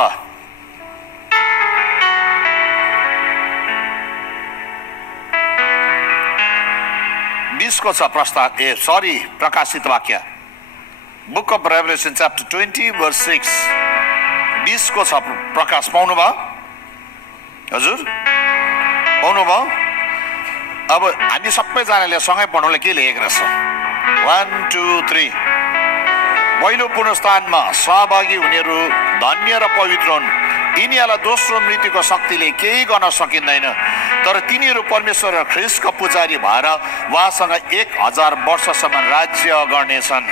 प्रकाशित वाक्य बुक अफ रेभलेसन च्याप्टर 20 verse 6। 20 को छ प्रकाश। पाउनु भयो? हजुर पाउनु भयो? अब हामी सबैजनाले सँगै पढ्नुलाई के लेखेको रहेछ? 1 2 3। पहिलो पुनरुत्थानमा सहभागी हुनेहरू धन्य र पवित्र हुन्। यिनीहरूलाई दोस्रो मृत्युको शक्तिले केही गर्न सकिँदैन, तर तिनीहरू परमेश्वर र ख्रिस्टको पुजारी भएर उहाँसँग 1000 वर्षसम्म राज्य गर्नेछन्।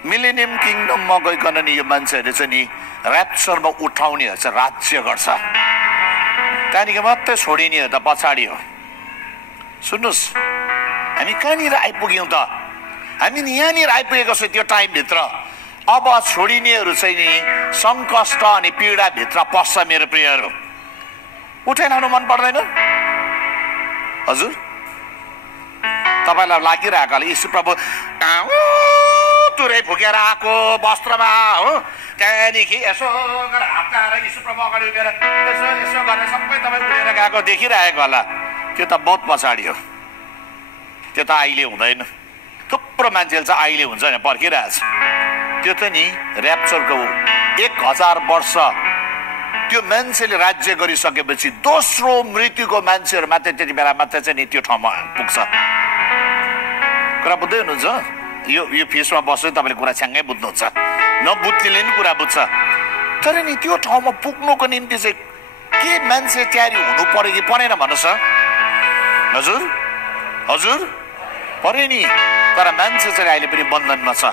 मिलेनियम किङडममा गइकन नि यो मान्छेहरूले चाहिँ नि ऱ्याप्चरमा उठाउनेहरू चाहिँ राज्य गर्छ। त्यहाँदेखि मात्रै छोडिनेहरू त पछाडि हो। सुन्नुहोस्, हामी कहाँनिर आइपुग्यौँ त? हामी यहाँनिर आइपुगेको छ त्यो टाइमभित्र। अब छोडिनेहरू चाहिँ नि सङ्कष्ट अनि पीडाभित्र पस्छ। मेरो प्रियहरू, उठाइरहनु मन पर्दैन? हजुर तपाईँलाई लागिरहेको होला यीशु प्रभु तुरै फुकेर आएको वस्त्रमा हो, त्यहाँदेखि यसो गरेर हात यीशु प्रभु अगाडि उभिएर यसो यसो गरेर सबै तपाईँ उठेर गएको देखिरहेको होला। त्यो त बहुत पछाडि हो। त्यो त अहिले हुँदैन। थुप्रो मान्छेले चाहिँ अहिले हुन्छ नि पर्खिरहेछ। त्यो त नि ऱ्याप्चरको 1000 वर्ष त्यो मान्छेले राज्य गरिसकेपछि दोस्रो मृत्युको मान्छेहरू मात्रै त्यति बेला मात्रै चाहिँ नि त्यो ठाउँमा पुग्छ। कुरा बुझ्दै हुनुहुन्छ? यो फिसमा बस्दै तपाईँले कुरा छ्याङ्गै बुझ्नुहुन्छ। नबुझ्नेले नि कुरा बुझ्छ। तर नि त्यो ठाउँमा पुग्नुको निम्ति चाहिँ के मान्छे तयारी हुनु पर्यो कि परेन भन्नुहोस् त? हजुर हजुर पर्यो नि। तर मान्छे चाहिँ अहिले पनि बन्धनमा छ।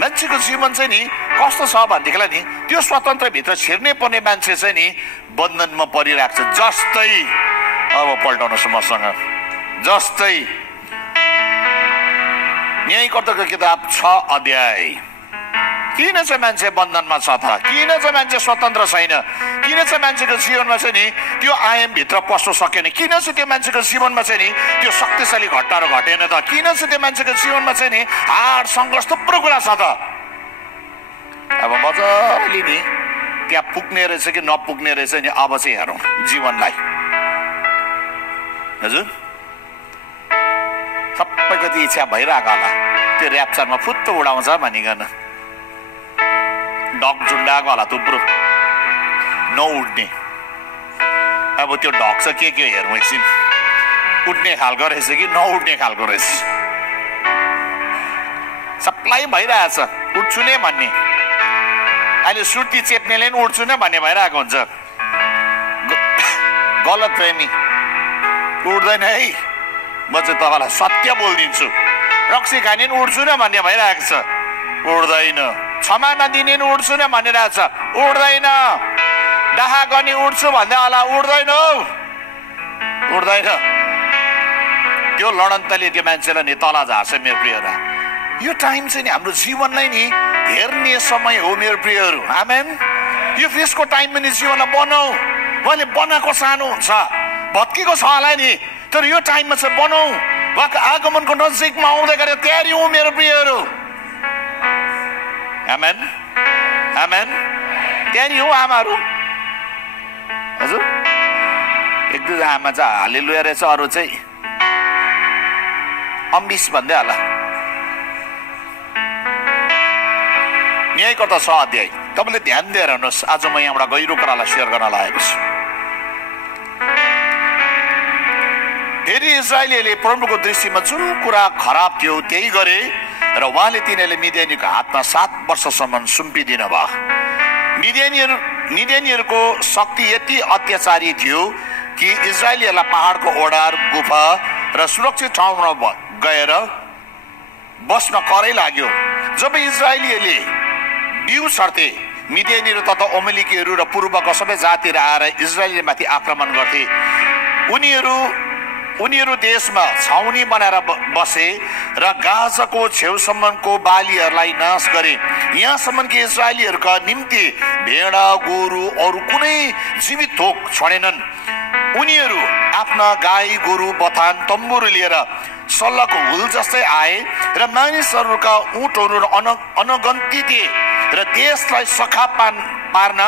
मान्छेको जीवन चाहिँ नि कस्तो छ भनेदेखिलाई नि त्यो स्वतन्त्रभित्र छिर्नै पर्ने मान्छे चाहिँ नि बन्धनमा परिरहेको छ। जस्तै अब पल्टाउनुहोस् मसँग, जस्तै न्यायकर्ताको किताब 6 अध्याय। किन चाहिँ मान्छे बन्धनमा छ त? किन चाहिँ मान्छे स्वतन्त्र छैन? किन चाहिँ मान्छेको जीवनमा चाहिँ नि त्यो आयामभित्र पस्न सकेन? किन चाहिँ त्यो मान्छेको जीवनमा चाहिँ नि त्यो शक्तिशाली घटनाहरू घटेन त? किन चाहिँ त्यो मान्छेको जीवनमा चाहिँ नि हार सङ्घर्ष थुप्रो कुरा छ त? अब मजाले नि त्यहाँ पुग्ने रहेछ कि नपुग्ने रहेछ नि अब चाहिँ हेरौँ जीवनलाई। हजुर सबैको त्यो इच्छा भइरहेको होला त्यो ऱ्याप्चरमा फुत्त उडाउँछ भनिकन। ढक झुन्डाएको होला थुप्रो नउड्ने। अब त्यो ढक छ के हेरौँ एकछिन, उड्ने खालको रहेछ कि नउड्ने खालको रहेछ? सबलाई भइरहेछ उड्छु नै भन्ने। अहिले सुर्ती चेप्नेले पनि उड्छु नै भन्ने भइरहेको हुन्छ। गलत प्रेमी उड्दैन है। म चाहिँ तपाईँलाई सत्य बोलिदिन्छु। रक्सी खाने पनि उड्छु न भन्ने भइरहेको छ, उड्दैन। क्षमा नदिने पनि उड्छु न भनिरहेको छ, उड्दैन। डाहा गर्ने उड्छु भन्दै होला, उड्दैन उड्दैन। त्यो लडन्तले त्यो मान्छेलाई नि तल झार्छ मेरो प्रियहरू। यो टाइम चाहिँ नि हाम्रो जीवनलाई नि हेर्ने समय हो मेरो प्रियहरू। आमेन। यो फेसको टाइम पनि जीवनलाई बनाऊ। उहाँले बनाएको सानो हुन्छ, भत्किएको छ होला नि, तर यो टाइममा चाहिँ बनाऊ। उहाँको आगमनको नजिकमा आउँदै गरेर तयारी हौँ मेरो प्रियहरू। आमेन आमेन। तयारी हो आमाहरू। हजुर एक दुई आमा चाहिँ हालेलुया रहेछ, अरू चाहिँ अम्बिस भन्दै होला। न्यायकर्ता 6 अध्याय। तपाईँले ध्यान दिएर हेर्नुहोस्। आज म यहाँबाट गहिरो कुरालाई सेयर गर्न लागेको छु। फेरि इजरायलीले प्रभुको दृष्टिमा जुन कुरा खराब थियो त्यही गरे र उहाँले तिनीहरूले मिडियानीको हातमा 7 वर्षसम्म सुम्पिदिनु भयो। मिडियानीहरूको शक्ति यति अत्याचारी थियो कि इजरायलीहरूलाई पहाडको ओडार गुफा र सुरक्षित ठाउँमा गएर बस्न करै लाग्यो। जब इजरायलीहरूले बिउ छर्थे, मिडियानीहरू तथा अमेरिकीहरू र पूर्वका सबै जातिहरू आएर इजरायलीमाथि आक्रमण गर्थे। उनीहरू देशमा छाउनी बनाएर बसे र गाजाको छेउसम्मको बालीहरूलाई नाश गरे। यहाँसम्म कि इजरायलीहरूका निम्ति भेडा गोरु अरू कुनै जीवित थोक छोडेनन्। उनीहरू आफ्ना गाई गोरु बथान तम्बुरू लिएर सल्लाहको हुल जस्तै आए र मानिसहरूका ऊँटहरू अनगन्ती थिए र देशलाई सखा पार्न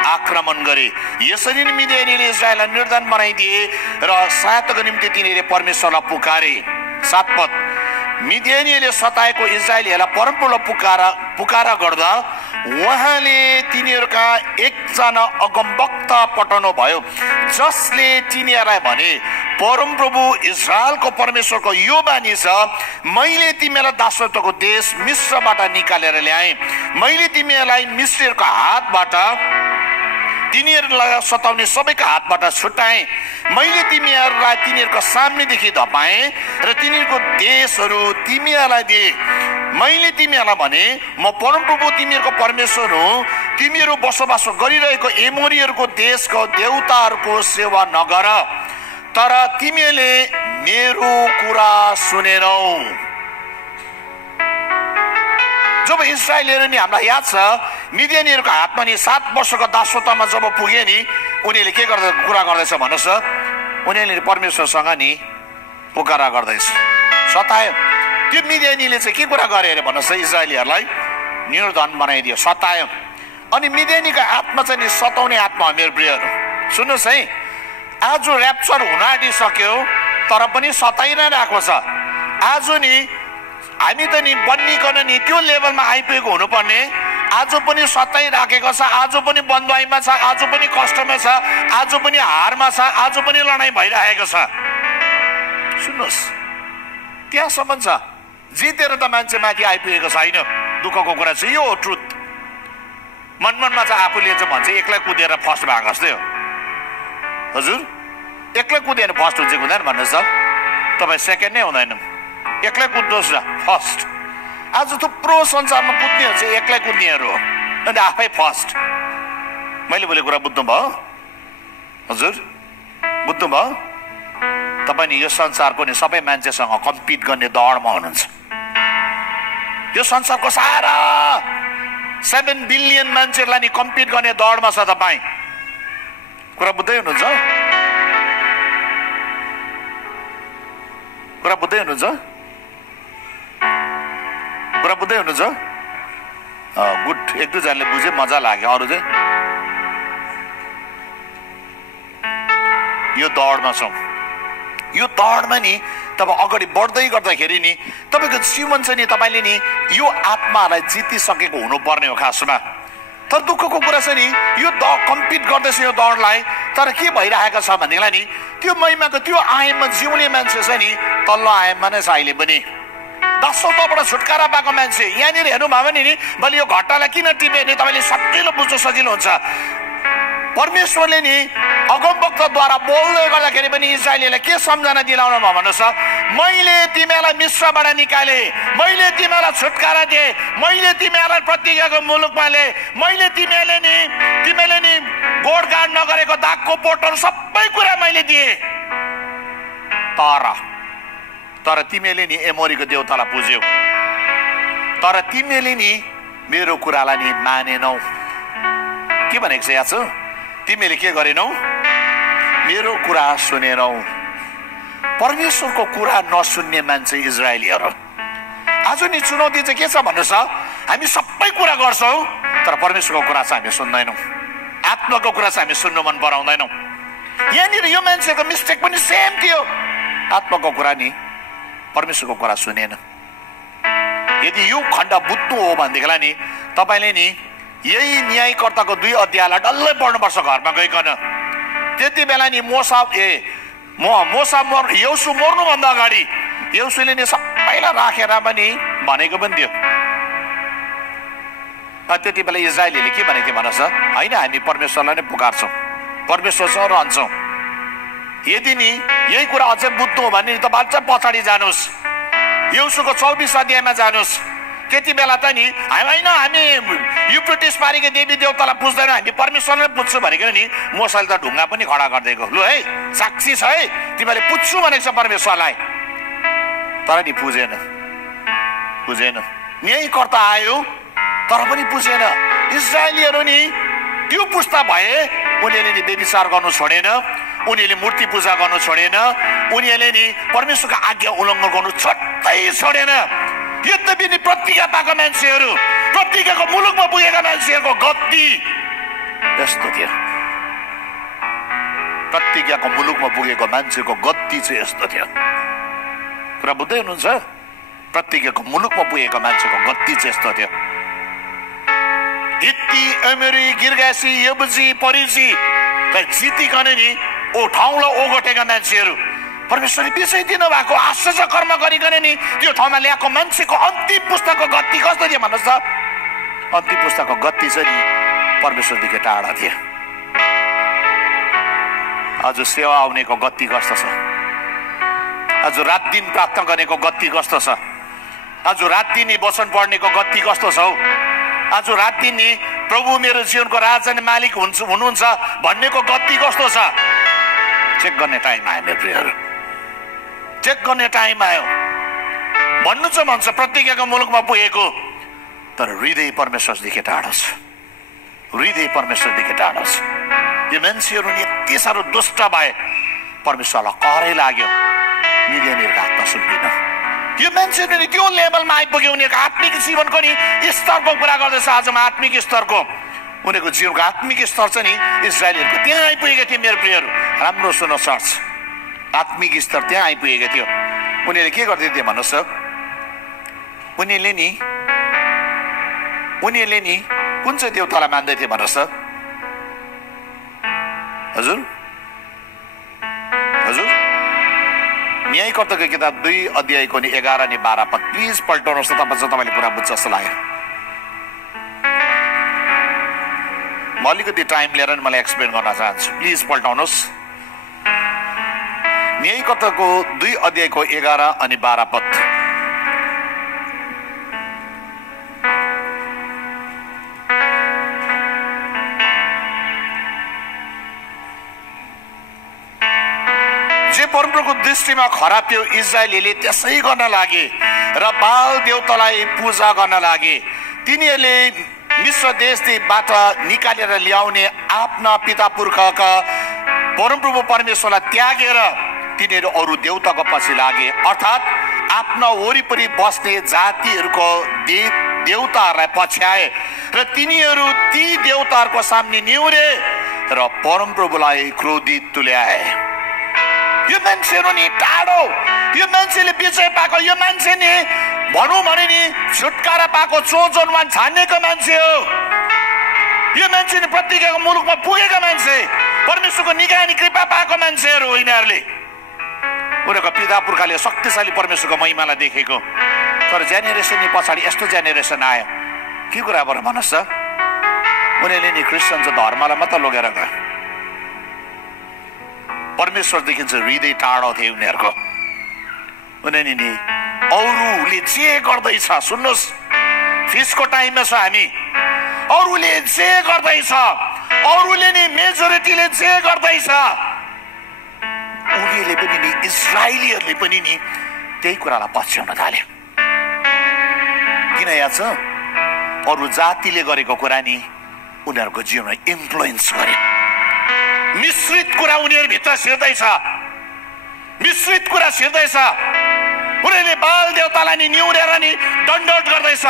आक्रमण गरे। यसरी नै मिडियानीले इजरायललाई निर्धन बनाइदिए र सहायताको निम्ति तिनीहरूले परमेश्वरलाई पुकारे। 7 पद। मिडियानीले सताएको इजरायलीहरूलाई परमप्रभुलाई पुकारा गर्दा उहाँले तिनीहरूका एकजना अगमवक्ता पठाउनु भयो, जसले तिनीहरूलाई भने, परमप्रभु इजरायलको परमेश्वरको यो बानी छ, मैले तिमीलाई दासत्वको देश मिस्रबाट निकालेर ल्याएँ। मैले तिमीहरूलाई मिस्रीहरूको हातबाट, तिनीहरूलाई सताउने सबैको हातबाट छुट्याएँ। मैले तिमीहरूलाई तिनीहरूको सामनेदेखि धपाएँ र तिनीहरूको देशहरू तिमीहरूलाई दिए। मैले तिमीहरूलाई भने, म परमप्रभु तिमीहरूको परमेश्वर हुँ। तिमीहरू बसोबास गरिरहेको एमोरीहरूको देशको देवताहरूको सेवा नगर। तर तिमीहरूले मेरो कुरा सुनेनौ। जब इजरायलीहरू नि हामीलाई याद छ मिडियानीहरूको हातमा नि 7 वर्षको दासत्वमा जब पुगे नि उनीहरूले के कुरा गर्दैछ भन्नुहोस् त? उनीहरूले परमेश्वरसँग नि पुकारा गर्दैछ, सतायो। त्यो मिडियानीले चाहिँ के कुरा गरे अरे भन्नुहोस् त? इजरायलीहरूलाई निर्धन बनाइदियो, सतायो। अनि मिडियानीको आत्मा चाहिँ नि सताउने आत्मा हो मेरो प्रियहरू। सुन्नुहोस् है, आज ऱ्याप्चर हुन आँटिसक्यो तर पनि सताइरहेको छ। आज नि हामी त नि बन्निकन नि त्यो लेभलमा आइपुगेको हुनुपर्ने, आज पनि सताइराखेको छ, आज पनि बन्धुवाईमा छ, आज पनि कष्टमा छ, आज पनि हारमा छ, आज पनि लडाइँ भइरहेको छ। सुन्नुहोस्, त्यहाँसम्म छ। जितेर त मान्छे माथि आइपुगेको छैन। दुःखको कुरा चाहिँ यो हो, ट्रुथ। म मनमनमा चाहिँ आफूले चाहिँ भन्छ एक्लै कुदेर फर्स्ट भएको जस्तै हो। हजुर एक्लै कुदेर फर्स्ट हुन्छ कि हुँदैन भन्नुहोस् त? तपाईँ सेकेन्ड नै हुँदैन, एक्लै कुद्नुहोस् न फर्स्ट। आज थुप्रो संसारमा कुद्नेहरू चाहिँ एक्लै कुद्नेहरू हो, अन्त आफै फर्स्ट। मैले बोलेको कुरा बुझ्नुभयो? हजुर बुझ्नुभयो? तपाईँ नि यो संसारको नि सबै मान्छेसँग कम्पिट गर्ने दौडमा हुनुहुन्छ। यो संसारको सारा 7 बिलियन मान्छेहरूलाई नि कम्पिट गर्ने दौडमा छ तपाईँ। कुरा बुझ्दै हुनुहुन्छ? कुरा बुझ्दै हुनुहुन्छ? कुरा बुझ्दै हुनुहुन्छ? गुड, एक दुईजनाले बुझे, मजा लाग्यो। अरू चाहिँ यो दौडमा छौँ। यो दौडमा नि तपाईँ अगाडि बढ्दै गर्दाखेरि नि तपाईँको जीवन चाहिँ नि तपाईँले नि यो आत्मालाई जितिसकेको हुनुपर्ने हो खासमा। तर दुःखको कुरा चाहिँ नि यो कम्पिट गर्दैछ यो दौडलाई, तर के भइरहेको छ भनेदेखिलाई नि त्यो महिमाको त्यो आयाममा जिउने मान्छे चाहिँ नि तल्लो आयाममा नै छ अहिले पनि। दशौँबाट छुटकारा पाएको मान्छे यहाँनिर हेर्नुभयो भने नि मैले यो घट्टालाई किन टिपे नि तपाईँले सजिलो बुझ्नु सजिलो हुन्छ। परमेश्वरले नि अगमवक्ताद्वारा बोल्दै गर्दाखेरि पनि इस्राएलीलाई के सम्झना दिलाउनु भयो भन्नुहोस् त? मैले तिमीलाई मिस्रबाट निकाले, मैले तिमीलाई छुटकारा दिए, मैले तिमीलाई प्रतिज्ञाको मुलुकमा ल्याए, मैले तिमीले नि गोडगाड नगरेको दागको पोटहरू सबै कुरा मैले दिए। तर तिमीले नि एमोरीको देवतालाई पुज्यौ, तर तिमीले नि मेरो कुरालाई नि मानेनौ। के भनेको छ यहाँ छ? तिमीले के गरेनौ? मेरो कुरा सुनेनौ। परमेश्वरको कुरा नसुन्ने मान्छे इजरायलीहरू। आज नि चुनौती चाहिँ के छ भन्नुहोस् त? हामी सबै कुरा गर्छौँ तर परमेश्वरको कुरा चाहिँ हामी सुन्दैनौँ, आत्माको कुरा चाहिँ हामी सुन्नु मन पराउँदैनौँ। यहाँनिर यो मान्छेको मिस्टेक पनि सेम थियो। आत्माको कुरा नि परमेश्वरको कुरा सुनेन। यदि यो खण्ड बुझ्नु हो भनेदेखिलाई नि तपाईँले नि यही न्यायकर्ताको 2 अध्यायलाई डल्लै पढ्नुपर्छ घरमा गइकन। त्यति बेला नि यहोशू मर्नुभन्दा अगाडि यहोशूले नि सबैलाई राखेर पनि भनेको पनि थियो। त्यति बेला इजरायलीले के भनेको थियो भन्नुहोस् त? होइन, हामी परमेश्वरलाई नै पुकार्छौँ, परमेश्वरसँग रहन्छौँ। यदि नि यही कुरा अझै बुझ्नु हो भने तपाईँ अझै पछाडि जानुहोस्, यहोशूको 24 अध्यायमा जानुहोस्। त्यति बेला त नि होइन हामी युफ्रेटिस पारीको देवी देवतालाई पुज्दैन, हामी परमेश्वरलाई पुज्छौँ भनेको नि मोसाले त ढुङ्गा पनि खडा गरिदिएको। लु है, साक्षी छ है, तिमीले पुज्छु भनेको छ परमेश्वरलाई। तर नि पुजेन। न्यायकर्ता आयो तर पनि पुजेन। इजरायलीहरू नि त्यो पुस्ता भए उनीहरूले नि व्यभिचार गर्नु छोडेन, उनीहरूले मूर्ति पूजा गर्नु छोडेन, उनीहरूले नि परमेश्वरको आज्ञा उल्लङ्घन गर्नु छट्टै छोडेन। यद्यपि नि प्रतिज्ञा पाएका मान्छेहरू, प्रतिज्ञाको मुलुकमा पुगेका मान्छेहरूको गति यस्तो थियो। प्रतिज्ञाको मुलुकमा पुगेको मान्छेको गति चाहिँ यस्तो थियो। कुरा बुझ्दै हुनुहुन्छ? प्रतिज्ञाको मुलुकमा पुगेको मान्छेको गति चाहिँ यस्तो थियो। हित्ती, एमोरी, गिर्गासी, यबुसी, परिजी जितिकन नि ओ ठाउँलाई ओगटेका मान्छेहरू परमेश्वरले विजय दिनु भएको आश्चर्य कर्म गरिकन नि त्यो ठाउँमा ल्याएको मान्छेको अन्तिम पुस्ताको गति कस्तो थियो भन्नुहोस् त? अन्तिम पुस्ताको गति चाहिँ नि परमेश्वरदेखि टाढा थियो। आज सेवा आउनेको गति कस्तो छ? आज रात दिन प्रार्थना गर्नेको गति कस्तो छ? आज रात दिन वचन पढ्नेको गति कस्तो छ? आज रात दिन प्रभु मेरो जीवनको राजा अनि मालिक हुनुहुन्छ भन्नेको गति कस्तो छ? चेक गर्ने टाइम आयो मेरो प्रियहरू, चेक गर्ने टाइम आयो। भन्नु चाहिँ भन्छ प्रतिज्ञाको मुलुकमा पुगेको, तर हृदय परमेश्वरदेखि टाढो छ, हृदय परमेश्वरदेखि टाढो छ। यो मान्छेहरू यति साह्रो दुष्ट भए परमेश्वरलाई कहरै लाग्यो, मिडियनहरूको हातमा सुन्दिन। यो मान्छेहरू त्यो लेभलमा आइपुग्यो, उनीहरूको आत्मिक जीवनको नि स्तरको कुरा गर्दैछ। आजमा आत्मिक स्तरको उनीहरूको जीवनको आत्मिक स्तर चाहिँ नि इजरायलीहरूको त्यहाँ आइपुगेको थियो। मेरो प्रियहरू राम्रो सुन्नु सर्च, आत्मिक स्तर त्यहाँ आइपुगेको थियो। उनीहरूले के गर्दै थिए भन्नुहोस् त? उनीहरूले नि कुन चाहिँ देवतालाई मान्दै थिए भन्नुहोस् त? हजुर न्यायकर्ताको किताब 2 अध्यायको नि 11 अनि 12 पद प्लिज पल्टाउनुहोस् त, तपाईँले कुरा बुझ्छ जस्तो लाग्यो। म अलिकति टाइम लिएर मलाई एक्सप्लेन गर्न चाहन्छु। प्लिज पल्टाउनुहोस्। न्यायकर्ताको 2 अध्यायको 11 अनि 12 पद। जे परमप्रभुको दृष्टिमा खराब थियो इजरायलीले त्यसै गर्न लागे र बाल देवतालाई पूजा गर्न लागे। तिनीहरूले मिश्र देशबाट निकालेर ल्याउने आफ्ना पिता पुर्खाका परमप्रभु परमेश्वरलाई त्यागेर तिनीहरू अरू देवताको पछि लागे, अर्थात् आफ्ना वरिपरि बस्ने जातिहरूको देवताहरूलाई पछ्याए र तिनीहरू ती देवताहरूको सामने निहुरे र परमप्रभुलाई क्रोधित तुल्याए। यो मान्छेहरू नि टाढो, यो मान्छेले विजय पाएको, यो मान्छे नि भनौँ भने नि छुटकारा पाएको चोजनवान छानेको मान्छे हो। यो मान्छे नि प्रतिज्ञाको मुलुकमा पुगेको मान्छे, परमेश्वरको निगानी कृपा पाएको मान्छेहरू हो यिनीहरूले। उनीहरूको पिता पुर्खाले शक्तिशाली परमेश्वरको महिमालाई देखेको, तर जेनेरेसन पछाडि यस्तो जेनेरेसन आयो। के कुरा गर भन्नुहोस् त? उनीहरूले नि क्रिस्चियन धर्मलाई मात्र लगेर गयो। परमेश्वरदेखि चाहिँ हृदय टाढो थियो उनीहरूको। उनीहरूले नि अरूले जे गर्दैछ, सुन्नुहोस्, फिसको टाइममा छ हामी, अरूले जे गर्दैछ, अरूले नि मेजोरिटीले जे गर्दैछ, उनीहरूले पनि नि इजरायलीहरूले पनि नि त्यही कुरालाई पछ्याउन थाल्यो। किन याद छ? अरू जातिले गरेको कुरा नि उनीहरूको जीवनमा इन्फ्लुएन्स गर्यो। मिश्रित कुरा उनीहरूभित्र छिर्दैछ, मिश्रित कुरा छिर्दैछ। उनीहरूले बाल देवतालाई नि निहुरेर नि दण्डवट गर्दैछ।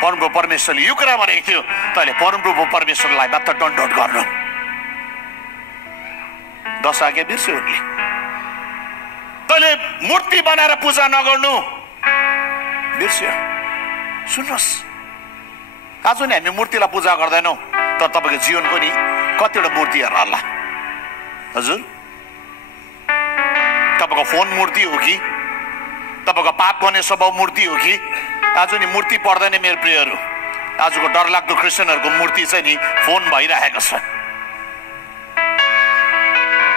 परमप्रभु परमेश्वरले यो कुरा भनेको थियो, तैँले परमप्रभु परमेश्वरलाई मात्र दण्डवट गर्नु। 10 आज्ञा बिर्स्यो उनले। तैँले मूर्ति बनाएर पूजा नगर्नु बिर्स्यो। सुन्नुहोस्, आज नि हामी मूर्तिलाई पूजा गर्दैनौँ, तर तपाईँको जीवनको नि कतिवटा मूर्तिहरू होला। हजुर, तपाईँको फोन मूर्ति हो कि तपाईँको पाप गर्ने स्वभाव मूर्ति हो कि? आज नि मूर्ति पर्दैन मेरो प्रियहरू। आजको डरलाग्दो क्रिस्चियनहरूको मूर्ति चाहिँ नि फोन भइरहेको छ।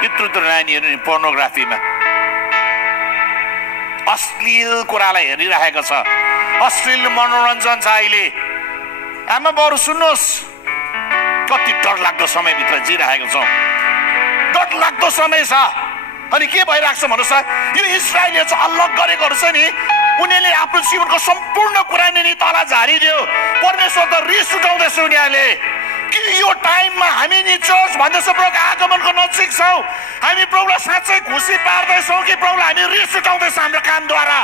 यत्रो नानीहरू नि पोर्नोग्राफीमा अश्लील कुरालाई हेरिरहेको छ, अश्लील मनोरञ्जन छ अहिले। आमा बाउहरू सुन्नुहोस्, कति डरलाग्दो समयभित्र जिरहेको छौँ, डरलाग्दो समय छ। अनि के भइरहेको छ भन्नुहोस् त? यो इजरायलले चाहिँ अलग गरेकोहरू छ नि, उनीहरूले आफ्नो जीवनको सम्पूर्ण कुरा नि तल झारिदियो। परमेश्वर त रिस उठाउँदैछ उनीहरूले कि यो टाइममा हामी नि चर्च भन्दैछ प्रभुको आगमनको नजिक छौँ, हामी प्रभुलाई साँच्चै खुसी पार्दैछौँ कि प्रभुलाई हामी रिस उठाउँदैछौँ हाम्रो कामद्वारा,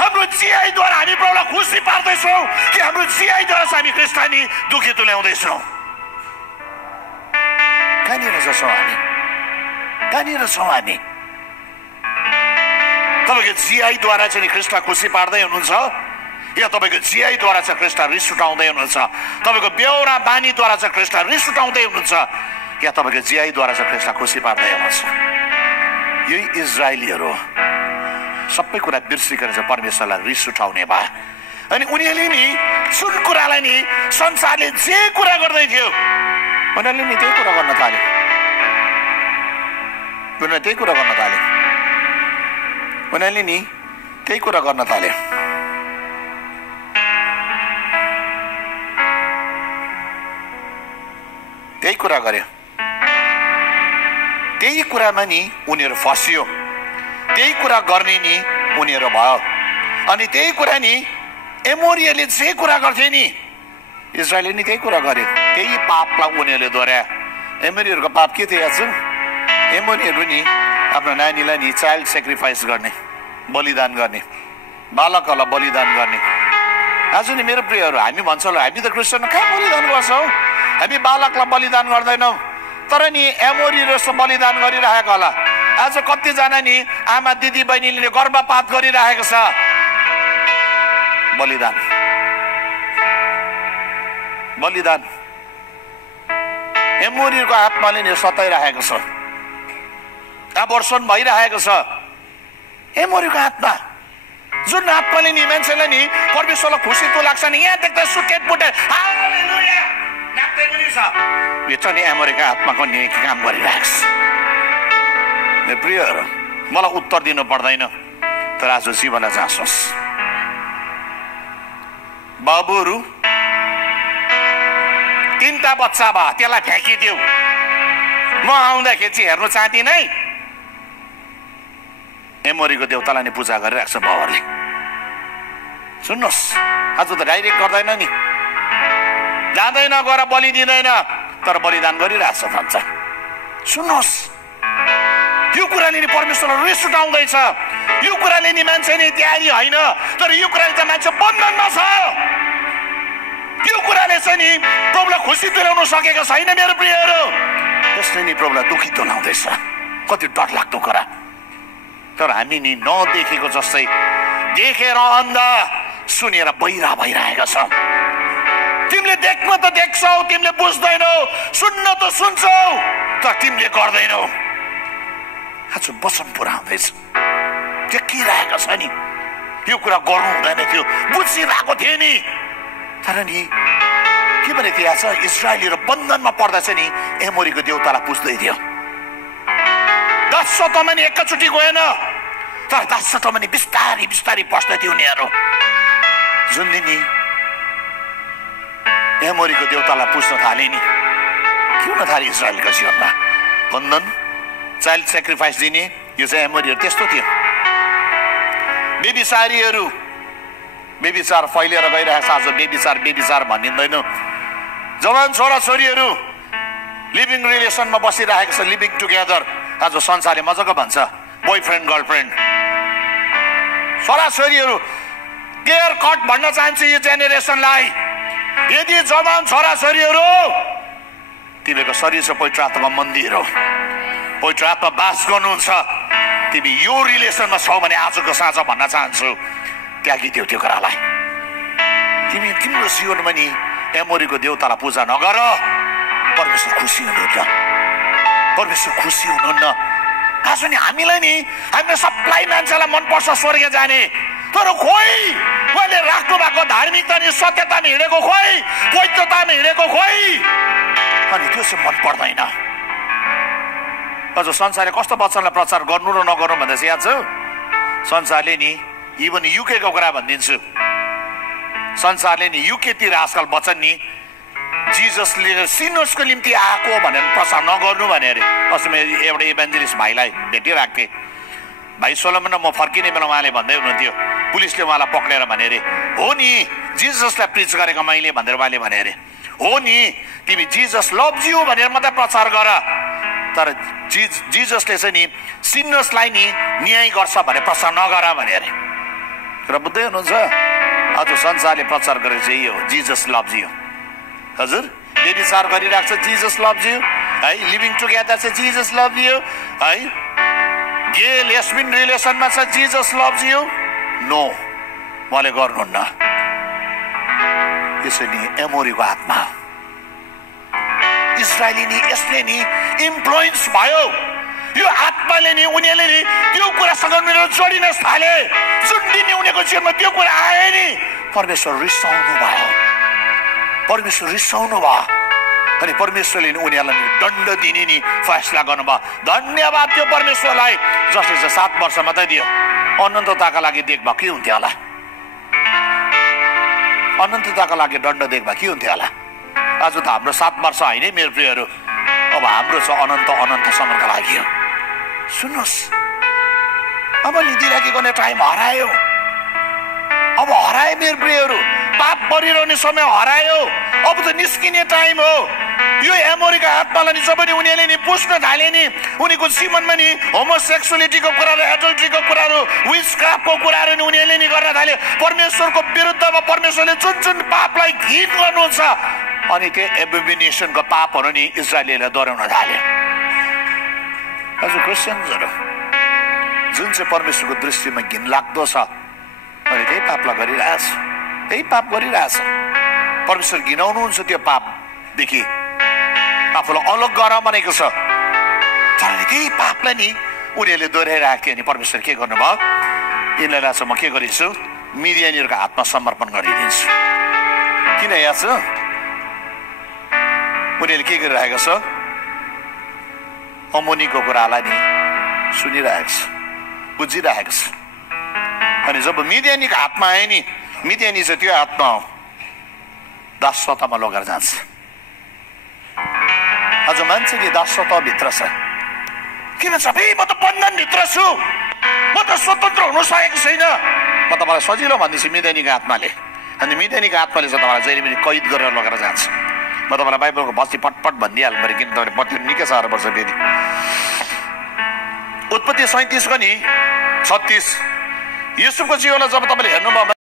हाम्रो जिआईद्वारा हामी प्रभुलाई खुसी पार्दैछौँ कि हाम्रो जिआईद्वारा चाहिँ हामी क्रिस्चियनी दुखी तुल्याउँदैछौँ? कहाँनिर छौँ हामी? कहाँनिर छौँ हामी? तपाईँको जिआईद्वारा चाहिँ ख्रिस्टलाई खुसी पार्दै हुनुहुन्छ, या तपाईँको जिआईद्वारा चाहिँ ख्रिस्टलाई रिस उठाउँदै हुनुहुन्छ? तपाईँको बेहोरा बानीद्वारा चाहिँ ख्रिस्टलाई रिस उठाउँदै हुनुहुन्छ, या तपाईँको जिआईद्वारा चाहिँ ख्रिस्टलाई खुसी पार्दै हुनुहुन्छ? यही इजरायलीहरू सबै कुरा बिर्सिकन चाहिँ परमेश्वरलाई रिस उठाउने भए। अनि उनीहरूले नि जुन कुरालाई नि संसारले जे कुरा गर्दै थियो उनीहरूले नि त्यही कुरा गर्न थाल्यो। उनीहरूले त्यही कुरा गर्न थाल्यो। उनीहरूले नि त्यही कुरा गर्न थाल्यो। त्यही कुरा गर्यो। त्यही कुरामा नि उनीहरू फसियो। त्यही कुरा गर्ने नि उनीहरू भयो। अनि त्यही कुरा नि एमोरीहरूले जे कुरा गर्थे नि इजरायलले नि त्यही कुरा गर्यो। त्यही पापलाई उनीहरूले दोहोऱ्यायो। एमोरीहरूको पाप के थियो? आज एमोरीहरू नि आफ्नो नानीलाई नि चाइल्ड सेक्रिफाइस गर्ने, बलिदान गर्ने, बालकहरूलाई बलिदान गर्ने। आज नि मेरो प्रियहरू, हामी भन्छौँ हामी त क्रिस्चियन कहाँ बलिदान गर्छौँ, हामी बालकलाई बलिदान गर्दैनौँ, तर नि एमोरी जस्तो बलिदान गरिरहेको होला। आज कतिजना नि आमा दिदी बहिनीले गर्भपात गरिरहेको छ। बलिदान बलिदान एमोरीको आत्माले नि सताइरहेको छ। एबर्सन भइरहेको छ। एमोरीको आत्मा, जुन आत्माले नि मान्छेलाई नि परमेश्वरलाई खुसी तो लाग्छ नि, यहाँ देख्दा सुकेट पुटे हालेलुया नाक्दै पनि छ भित्र नि एमोरीका आत्माको न्याय काम गरिरहेको छ। प्रियहरू, मलाई उत्तर दिनु पर्दैन, तर आज जीवनलाई जाँचोस्। बाबुहरू 3टा बच्चा भयो, त्यसलाई फ्याँकिदेऊ। म आउँदाखेरि चाहिँ हेर्नु चाहदिन है। एमोरीको देवतालाई नि पूजा गरिरहेको छ बाबुहरूले। सुन्नुहोस्, आज त डाइरेक्ट गर्दैन नि, जाँदैन, गएर बलि दिँदैन, तर बलिदान गरिरहेछ भन्छ। सुन्नुहोस्, यो कुराले नि परमेश्वरलाई रिस उठाउँदैछ। यो कुराले नि मान्छे नि तयारी होइन, तर यो कुराले चाहिँ मान्छे बन्धनमा छ। यो कुराले चाहिँ नि प्रभुलाई खुसी तुल्याउन सकेको छैन मेरो प्रियहरू। त्यसले नि प्रभुलाई दुखी तुल्याउँदैछ। कति डरलाग्दो कुरा। तर हामी नि नदेखेको जस्तै देखेर अन्ध, सुनेर बहिरा भइरहेका छौँ। तिमीले देख्न त देख्छौ, तिमीले बुझ्दैनौ, सुन्न त सुन्छौ, तर तिमीले गर्दैनौ। आज वचन पुरा हुँदैछ, देखिरहेको छ नि। यो कुरा गर्नु हुँदैन थियो, बुझिरहेको थियो नि, तर नि के भने त्यहाँ छ, इजरायलीहरू बन्धनमा पर्दा चाहिँ नि एमोरीको देवतालाई पुज्दै थियो। 10 शतमा नि एकैचोटि गएन, तर 10 शतमा नि बिस्तारी बिस्तारी पस्दै थियो उनीहरू। जुन दिन नि एमोरीको देवतालाई पुज्न थाले नि, के हुन थाले इजरायलको जीवनमा? बन्धन, चाइल्ड सेक्रिफाइस दिने, यो चाहिँ एमोरीहरू त्यस्तो थियो। बेबिचारीहरू, बेबिचार फैलिएर गइरहेको छ। आज बेबिचार भनिँदैन। जवान छोराछोरीहरू लिभिङ रिलेसनमा बसिरहेको छ, लिभिङ टुगेदर। आज संसारले मजाको भन्छ बोयफ्रेन्ड गर्लफ्रेन्ड। छोराछोरीहरू केयर कट भन्न चाहन्छु यो जेनेरेसनलाई। यदि जवान छोराछोरीहरू, तिमीको शरीर छ पवित्र आत्मा मन्दिर हो, पवित्र आत्मा बास गर्नुहुन्छ, तिमी यो रिलेसनमा छौ भने आजको साँझ भन्न चाहन्छु, त्यागिदेऊ त्यो कुरालाई। तिमी तिम्रो जीवनमा नि एमोरीको देवतालाई पूजा नगर, परमेश्वर खुसी हुनुहुन्न। परमेश्वर खुसी हुनुहुन्न। आज नि हामीलाई नि, हामीले सबलाई मान्छेलाई मनपर्छ स्वर्ग जाने, तर खोइ उहाँले राख्नु भएको धार्मिकता नि सत्यतामा हिँडेको खोइ, पवित्रतामा हिँडेको खोइ, अनि त्यो चाहिँ मन पर्दैन। अझ संसारले कस्तो वचनलाई प्रचार गर्नु र नगर्नु भन्दा चाहिँ याद छ, संसारले नि इभन युकेको कुरा भनिदिन्छु, संसारले नि युकेतिर आजकल वचन नि जिजसले सिनर्सको निम्ति आएको भनेर प्रचार नगर्नु भने अरे। अस्ति मैले एउटा इभान्जेलिस्ट भाइलाई भेटिरहेको थिएँ, भाइ सोलोमन, म फर्किने बेला उहाँले भन्दै हुनुहुन्थ्यो, पुलिसले उहाँलाई पक्रेर भने अरे, हो नि जिजसलाई प्रिच गरेको मैले भनेर उहाँले भने अरे, हो नि तिमी जिजस लभ्स यु भनेर मात्रै प्रचार गर, तर जिजसले चाहिँ नि सिनर्सलाई नि न्याय गर्छ भने प्रचार नगर भने अरे। र बुझ्दै हुनुहुन्छ, आज संसारले प्रचार गरेको चाहिँ यो जिजस लभ्स यु। हजुर, व्यभिचार गरिरहेको छ, जिजस लभ्स यु है। लिभिङ टुगेदर छ, जिजस लभ यु है। गे लेस्बियन रिलेसनमा छ, जिजस लभ्स यु। नो, उहाँले गर्नुहुन्न। यसो नि एमोरीको आत्मा, इजरायली नि यसले नि इन्फ्लुएन्स भयो। यो आत्माले नि उनीहरूले नि त्यो कुरासँग मिलेर जोडिन थाले। जुन दिन उनीहरूको जीवनमा त्यो कुरा आए नि, परमेश्वर रिसाउनु भयो, परमेश्वर रिसाउनु भयो, अनि परमेश्वरले उनीहरूलाई दण्ड दिने नि फैसला गर्नुभयो। धन्यवाद त्यो परमेश्वरलाई, जसले चाहिँ 7 वर्ष मात्रै दियो। अनन्तताका लागि देखभा के हुन्थ्यो होला? अनन्तताका लागि दण्ड देखभा के हुन्थ्यो होला? आज त हाम्रो 7 वर्ष होइन है मेरो प्रियहरू, अब हाम्रो छ अनन्तसम्मका लागि हो। सुन्नुहोस्, अब निदिराकी गर्ने टाइम हरायो, अब हरायो मेरो प्रियहरू। पाप परिरहने समय हरायो, अब त निस्किने टाइम हो। यो एमोरीका आत्मालाई नि जब नि उनीहरूले नि पुस्न थाले नि, उनीको जीवनमा नि होमोसेक्सुअलिटीको कुराहरू, एडल्ट्रीको कुराहरू, विचक्राफ्टको कुराहरू नि उनीहरूले नि गर्न थाले। परमेश्वरको विरुद्धमा परमेश्वरले जुन जुन पापलाई घृणा गर्नुहुन्छ, अनि त्यो एबोमिनेसनको पापहरू नि इजरायलीले दोहोऱ्याउन थाले। हजुर क्रिस्चियन्सहरू, जुन चाहिँ परमेश्वरको दृष्टिमा घिनलाग्दो छ, अनि त्यही पापलाई गरिरहेछ, त्यही पाप गरिरहेछ। परमेश्वर घिनाउनुहुन्छ त्यो पापदेखि, आफूलाई अलग गर भनेको छ, तर त्यही पापलाई नि उनीहरूले दोहोऱ्याइरहेको थियो। अनि परमेश्वर के गर्नुभयो? यिनीहरूलाई चाहिँ म के गरिदिन्छु, मिडियानीहरूको हातमा समर्पण गरिदिन्छु। किन यहाँ छ? उनीहरूले के गरिरहेको छ? अमोनीको कुरालाई नि सुनिरहेको छ, बुझिरहेको छ। अनि जब मिदियानीको हातमा आयो नि, मिदियानी चाहिँ त्यो हातमा दासत्वमा लगेर जान्छ। आज मान्छे नि दासत्वभित्र छ। के भन्छ? म त बन्धनभित्र छु, म त स्वतन्त्र हुन सकेको छैन। म तपाईँलाई सजिलो भन्दैछु, मिदियानीको आत्माले। अनि मिदियानीको आत्माले चाहिँ तपाईँलाई जहिले पनि कैद गरेर लगेर जान्छ। म तपाईँलाई बाइबलको भस्ती पटपट भनिदिइहाल्नु पऱ्यो, किन तपाईँले पत्ती निकै साह्रो पर्छ फेरि। उत्पत्ति 37 को नि 36 युसुफको जीवनलाई जब तपाईँले हेर्नुभयो